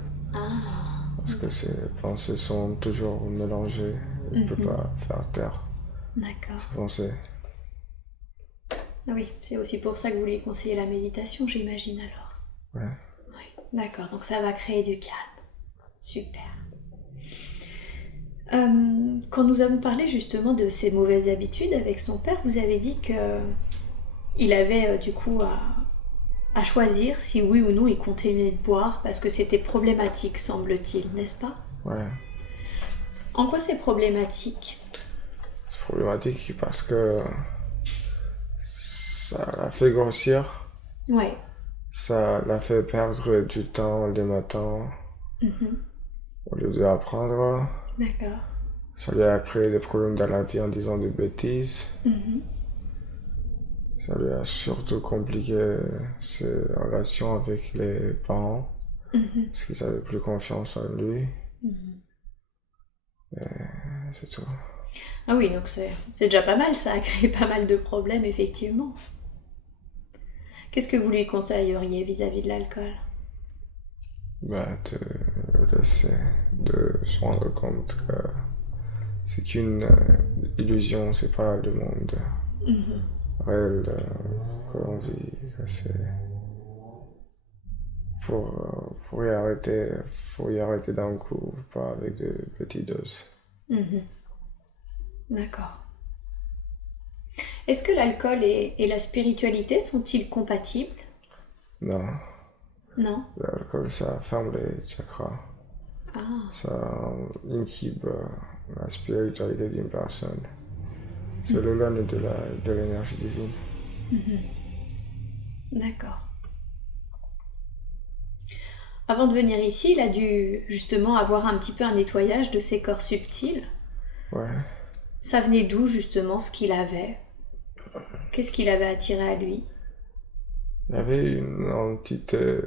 Parce que ses pensées sont toujours mélangées. Il ne peut pas faire taire. D'accord. Ses pensées. Ah oui, c'est aussi pour ça que vous lui conseillez la méditation, j'imagine alors. Ouais. Oui, d'accord, donc ça va créer du calme. Super. Quand nous avons parlé justement de ses mauvaises habitudes avec son père, vous avez dit que il avait du coup à choisir si oui ou non il continuait de boire parce que c'était problématique, semble-t-il, n'est-ce pas? Ouais. En quoi c'est problématique? C'est problématique parce que ça l'a fait grossir. Ouais. Ça l'a fait perdre du temps le matin au lieu d'apprendre. D'accord. Ça lui a créé des problèmes dans la vie en disant des bêtises. Ça lui a surtout compliqué ses relations avec les parents. Parce qu'ils n'avaient plus confiance en lui. Et c'est tout. Ah oui, donc c'est déjà pas mal, ça a créé pas mal de problèmes, effectivement. Qu'est-ce que vous lui conseilleriez vis-à-vis de l'alcool? Bah, de se rendre compte que c'est qu'une illusion, c'est pas le monde réel que l'on vit. Que c'est pour faut y arrêter d'un coup, pas avec de petites doses. D'accord. Est-ce que l'alcool et la spiritualité sont-ils compatibles? Non, Non. l'alcool ça ferme les chakras, ça inhibe la spiritualité d'une personne. C'est l'éloigne de l'énergie divine. D'accord. Avant de venir ici, il a dû justement avoir un petit peu un nettoyage de ses corps subtils. Ouais. Ça venait d'où justement ce qu'il avait? Qu'est-ce qu'il avait attiré à lui? Il y avait une entité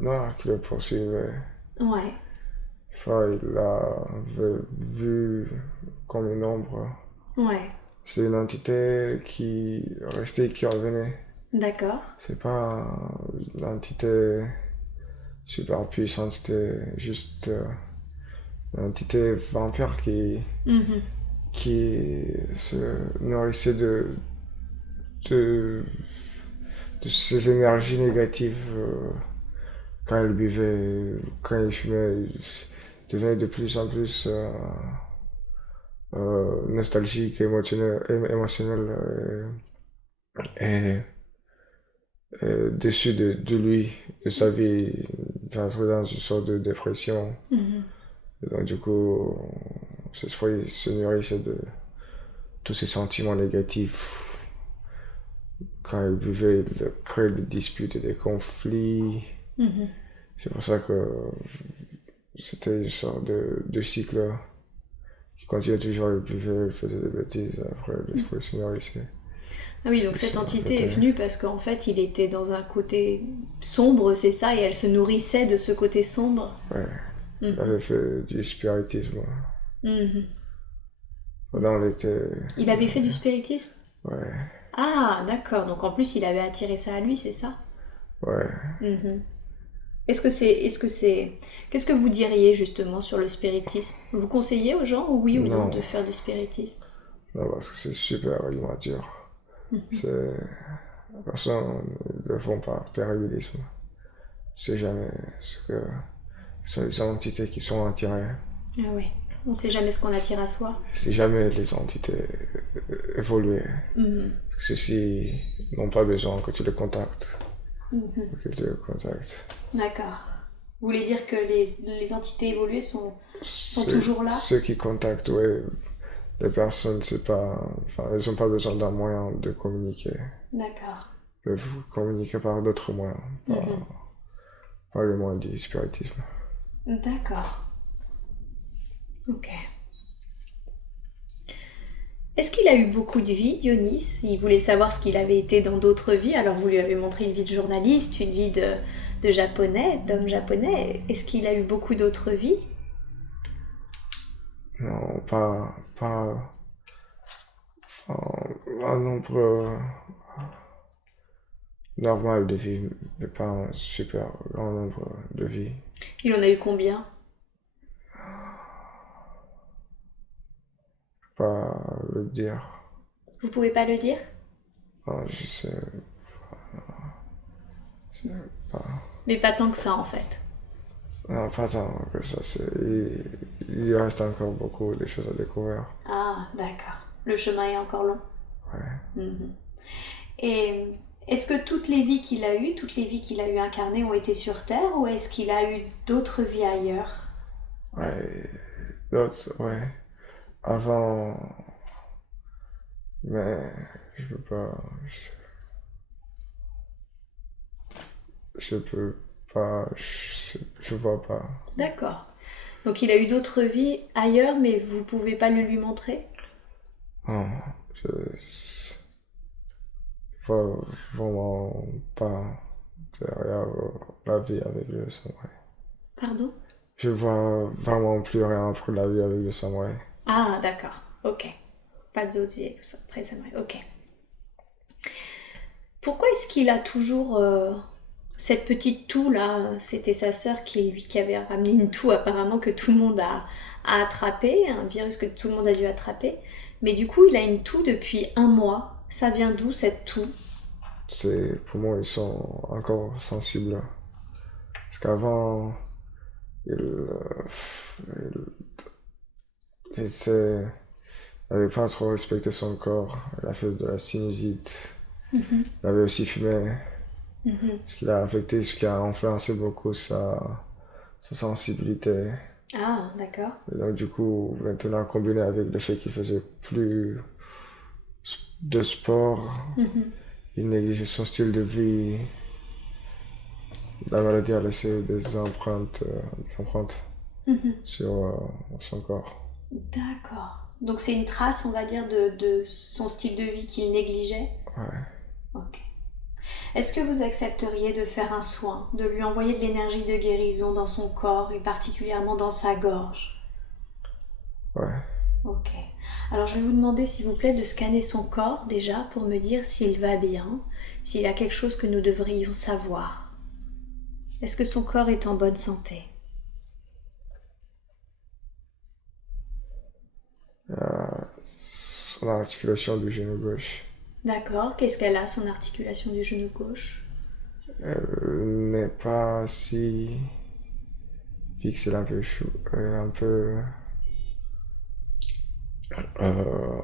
noire qui le poursuivait. Ouais. Enfin, il l'avait vu comme une ombre. Ouais. C'est une entité qui restait, qui revenait. D'accord. C'est pas une entité super puissante, c'était juste une entité vampire qui se nourrissait de, de ces énergies négatives. Quand il buvait, quand il fumait, il devenait de plus en plus nostalgique, émotionnel et déçu de lui, de sa vie. Il entrait dans une sorte de dépression. Et donc, du coup, cet esprit se nourrissait de tous ces sentiments négatifs. Quand il buvait, il créait des disputes et des conflits. C'est pour ça que c'était une sorte de cycle qui continuait toujours. Il buvait, il faisait des bêtises, après l'esprit se nourrissait. Ah oui, donc cette entité est venue parce qu'en fait il était dans un côté sombre, c'est ça, et elle se nourrissait de ce côté sombre. Ouais. Il avait fait du spiritisme Mhm. pendant l'été. Il avait fait du spiritisme? Ouais, Ah, d'accord. Donc en plus, il avait attiré ça à lui, c'est ça? ouais. Mhm. Qu'est-ce que vous diriez justement sur le spiritisme? Vous conseillez aux gens, oui ou non, Non, de faire du spiritisme? non, parce que c'est super immature. Mhm. C'est... Les personnes ne le font par terribilisme. C'est jamais ce que... Ce sont les entités qui sont attirées. Ah ouais. On sait jamais ce qu'on attire à soi. C'est jamais les entités évoluées. Mhm. Ceux-ci n'ont pas besoin que tu les contactes. Mhm. Que tu les contactes. D'accord. Vous voulez dire que les entités évoluées sont toujours là? Ceux qui contactent, ouais, les personnes, c'est pas... Enfin, elles n'ont pas besoin d'un moyen de communiquer. D'accord. Elles peuvent communiquer par d'autres moyens. Mhm. Par le moyen du spiritisme. D'accord. Ok. Est-ce qu'il a eu beaucoup de vies, Dionys? Il voulait savoir ce qu'il avait été dans d'autres vies, alors vous lui avez montré une vie de journaliste, une vie de japonais, d'homme japonais. Est-ce qu'il a eu beaucoup d'autres vies? Non, un nombre normal de vies, mais pas un super grand nombre de vies. Il en a eu combien? Pas le dire. Vous pouvez pas le dire? Non, je sais pas. Mais pas tant que ça en fait. Non, pas tant que ça. Il reste encore beaucoup de choses à découvrir. Ah, d'accord. Le chemin est encore long. Ouais. Mhm. Et est-ce que toutes les vies qu'il a eues, toutes les vies qu'il a eu incarnées ont été sur Terre ou est-ce qu'il a eu d'autres vies ailleurs? Ouais. D'autres, ouais. Avant. Mais je peux pas. Je peux pas. Je vois pas. D'accord. Donc il a eu d'autres vies ailleurs, mais vous pouvez pas le lui montrer? Non, je vois vraiment pas derrière la vie avec le samouraï. Pardon? Je vois vraiment plus rien pour la vie avec le samouraï. Ah, d'accord. Ok. Pas d'autres vies après ça. Ok. Pourquoi est-ce qu'il a toujours cette petite toux là? C'était sa sœur qui avait ramené une toux apparemment que tout le monde a attrapé, un virus que tout le monde a dû attraper. Mais du coup, il a une toux depuis un mois. Ça vient d'où cette toux? Pour moi, ils sont encore sensibles. Parce qu'avant, il n'avait pas trop respecté son corps. Il a fait de la sinusite. Mhm. Il avait aussi fumé. Mhm. Ce qui l'a affecté, ce qui a influencé beaucoup sa sensibilité. Ah, d'accord. Et donc, du coup, maintenant, combiné avec le fait qu'il faisait plus de sport, Mhm. il négligeait son style de vie, la maladie a laissé des empreintes Mhm. sur son corps. D'accord. Donc c'est une trace, on va dire, de son style de vie qu'il négligeait? Ouais, Ok. Est-ce que vous accepteriez de faire un soin, de lui envoyer de l'énergie de guérison dans son corps et particulièrement dans sa gorge? ouais. Ok. Alors je vais vous demander s'il vous plaît de scanner son corps déjà pour me dire s'il va bien, s'il y a quelque chose que nous devrions savoir. Est-ce que son corps est en bonne santé? Son articulation du genou gauche. D'accord. Qu'est-ce qu'elle a, son articulation du genou gauche? Elle n'est pas si fixe, elle est un peu chou, elle est un peu... euh,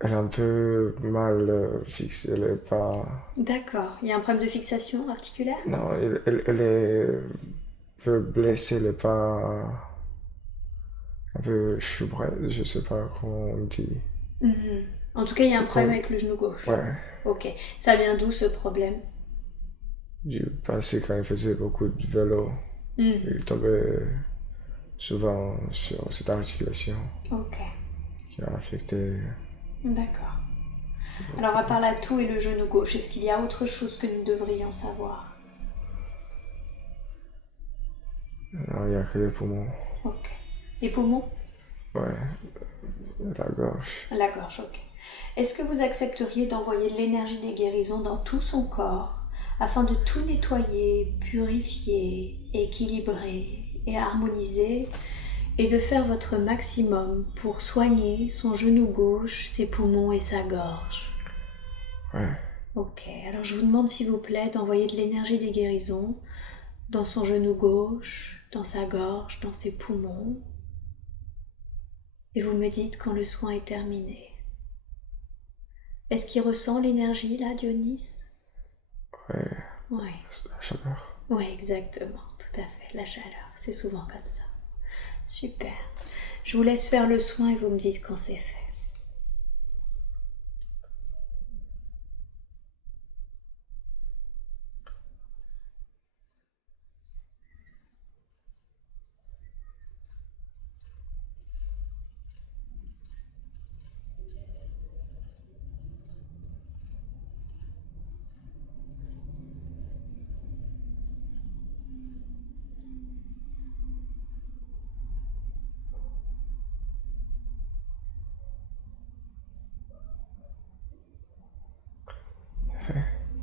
elle est un peu mal fixe, elle est pas... D'accord. Il y a un problème de fixation articulaire? Non, elle est un peu blessée, elle est pas... Un peu choubrette, je sais pas comment on dit. Mhm. En tout cas, il y a un C'est problème comme... avec le genou gauche. Ouais, Ok. Ça vient d'où ce problème? du passé quand il faisait beaucoup de vélo, Mhm. il tombait souvent sur cette articulation Ok. qui a affecté... D'accord. Alors, à part la toux et le genou gauche, est-ce qu'il y a autre chose que nous devrions savoir? Il n'y a que les poumons. Ok. Les poumons? Ouais. Et la gorge. La gorge, ok. Est-ce que vous accepteriez d'envoyer de l'énergie des guérisons dans tout son corps afin de tout nettoyer, purifier, équilibrer et harmoniser et de faire votre maximum pour soigner son genou gauche, ses poumons et sa gorge? Ouais. Ok, alors je vous demande s'il vous plaît d'envoyer de l'énergie des guérisons dans son genou gauche, dans sa gorge, dans ses poumons. Et vous me dites quand le soin est terminé. Est-ce qu'il ressent l'énergie là, Dionys? Ouais. Ouais. C'est la chaleur. Ouais, exactement, tout à fait, la chaleur, c'est souvent comme ça. Super. Je vous laisse faire le soin et vous me dites quand c'est fait.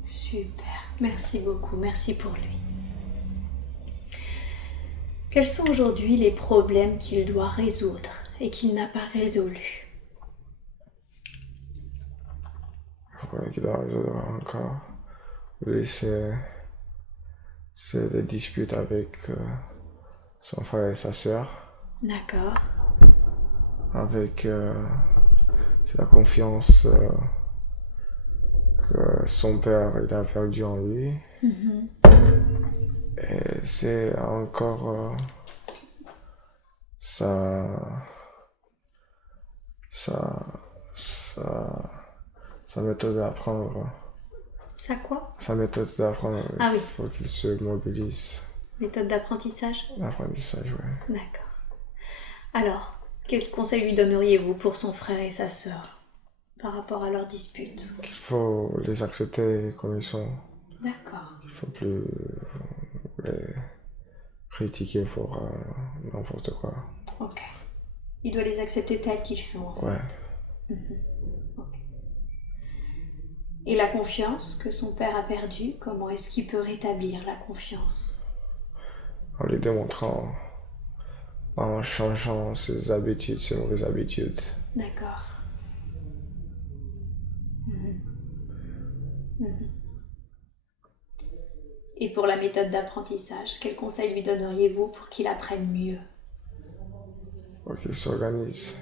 Super, merci beaucoup, merci pour lui. Quels sont aujourd'hui les problèmes qu'il doit résoudre et qu'il n'a pas résolus? Le problème qu'il doit résoudre encore. Lui, c'est les disputes avec son frère et sa sœur. D'accord. Avec c'est la confiance que son père il a perdu en lui. Et c'est encore sa méthode d'apprendre. Ça quoi? Sa méthode d'apprendre. Ah oui. Il faut qu'il se mobilise. Méthode d'apprentissage? L'apprentissage, ouais. D'accord. Alors, quel conseil lui donneriez-vous pour son frère et sa sœur par rapport à leur dispute? Qu'il faut les accepter comme ils sont. D'accord. Il faut plus les critiquer pour n'importe quoi. Ok. Il doit les accepter tels qu'ils sont, en Ouais. fait. Ok. Et la confiance que son père a perdue, comment est-ce qu'il peut rétablir la confiance? En lui démontrant, en changeant ses habitudes, ses mauvaises habitudes. D'accord. Et pour la méthode d'apprentissage, quel conseil lui donneriez-vous pour qu'il apprenne mieux? Faut qu'il s'organise.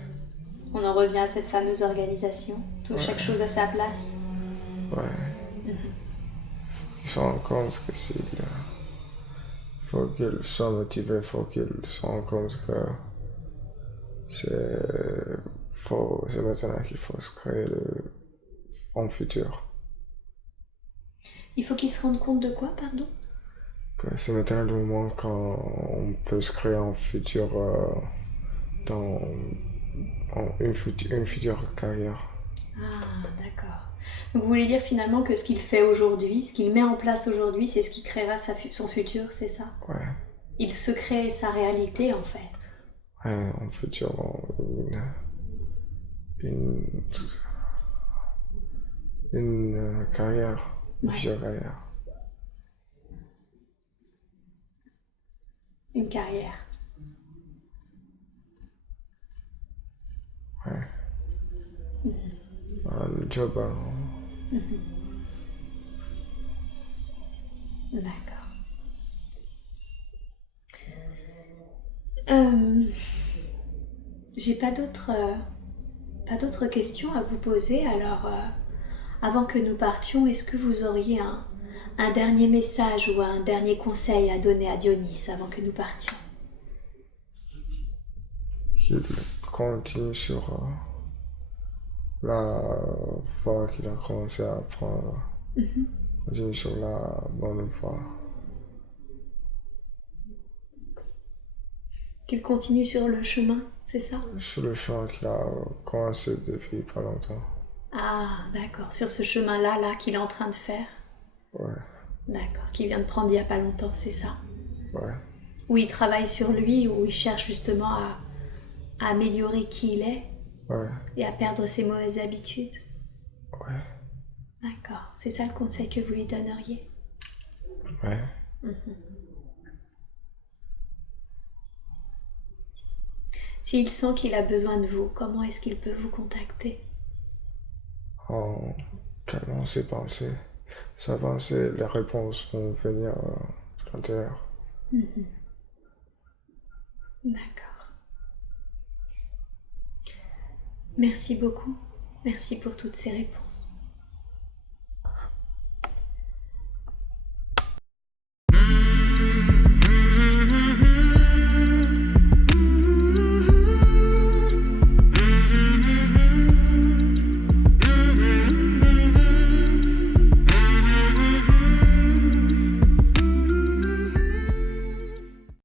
On en revient à cette fameuse organisation, chaque chose à sa place. Ouais. Faut qu'il se rende compte que faut qu'il soit motivé, faut qu'il se rende compte que c'est maintenant qu'il faut se créer un futur. Il faut qu'il se rende compte de quoi, pardon? Que c'est maintenant le moment quand on peut se créer un futur dans une future carrière. Ah, d'accord. Donc vous voulez dire finalement que ce qu'il fait aujourd'hui, ce qu'il met en place aujourd'hui, c'est ce qui créera son futur, c'est ça? Ouais. Il se crée sa réalité en fait. Ouais, un futur, une carrière, une future carrière. Une carrière. Ouais. Le job. D'accord. J'ai pas d'autres questions à vous poser. Alors, avant que nous partions, est-ce que vous auriez un dernier message ou un dernier conseil à donner à Dionys avant que nous partions? Qu'il continue sur la voie qu'il a commencé à apprendre. Continue sur la bonne voie. Qu'il continue sur le chemin, c'est ça? Sur le chemin qu'il a commencé depuis pas longtemps. Ah, d'accord. Sur ce chemin-là, qu'il est en train de faire? Ouais. D'accord. Qu'il vient de prendre il n'y a pas longtemps, c'est ça? Ouais. où il travaille sur lui, où il cherche justement à améliorer qui il est Ouais, et à perdre ses mauvaises habitudes. ouais, D'accord, c'est ça le conseil que vous lui donneriez. ouais. S'il sent qu'il a besoin de vous, comment est-ce qu'il peut vous contacter? En calmant ses pensées. Sa pensée, les réponses vont venir de l'intérieur. D'accord. Merci beaucoup. Merci pour toutes ces réponses.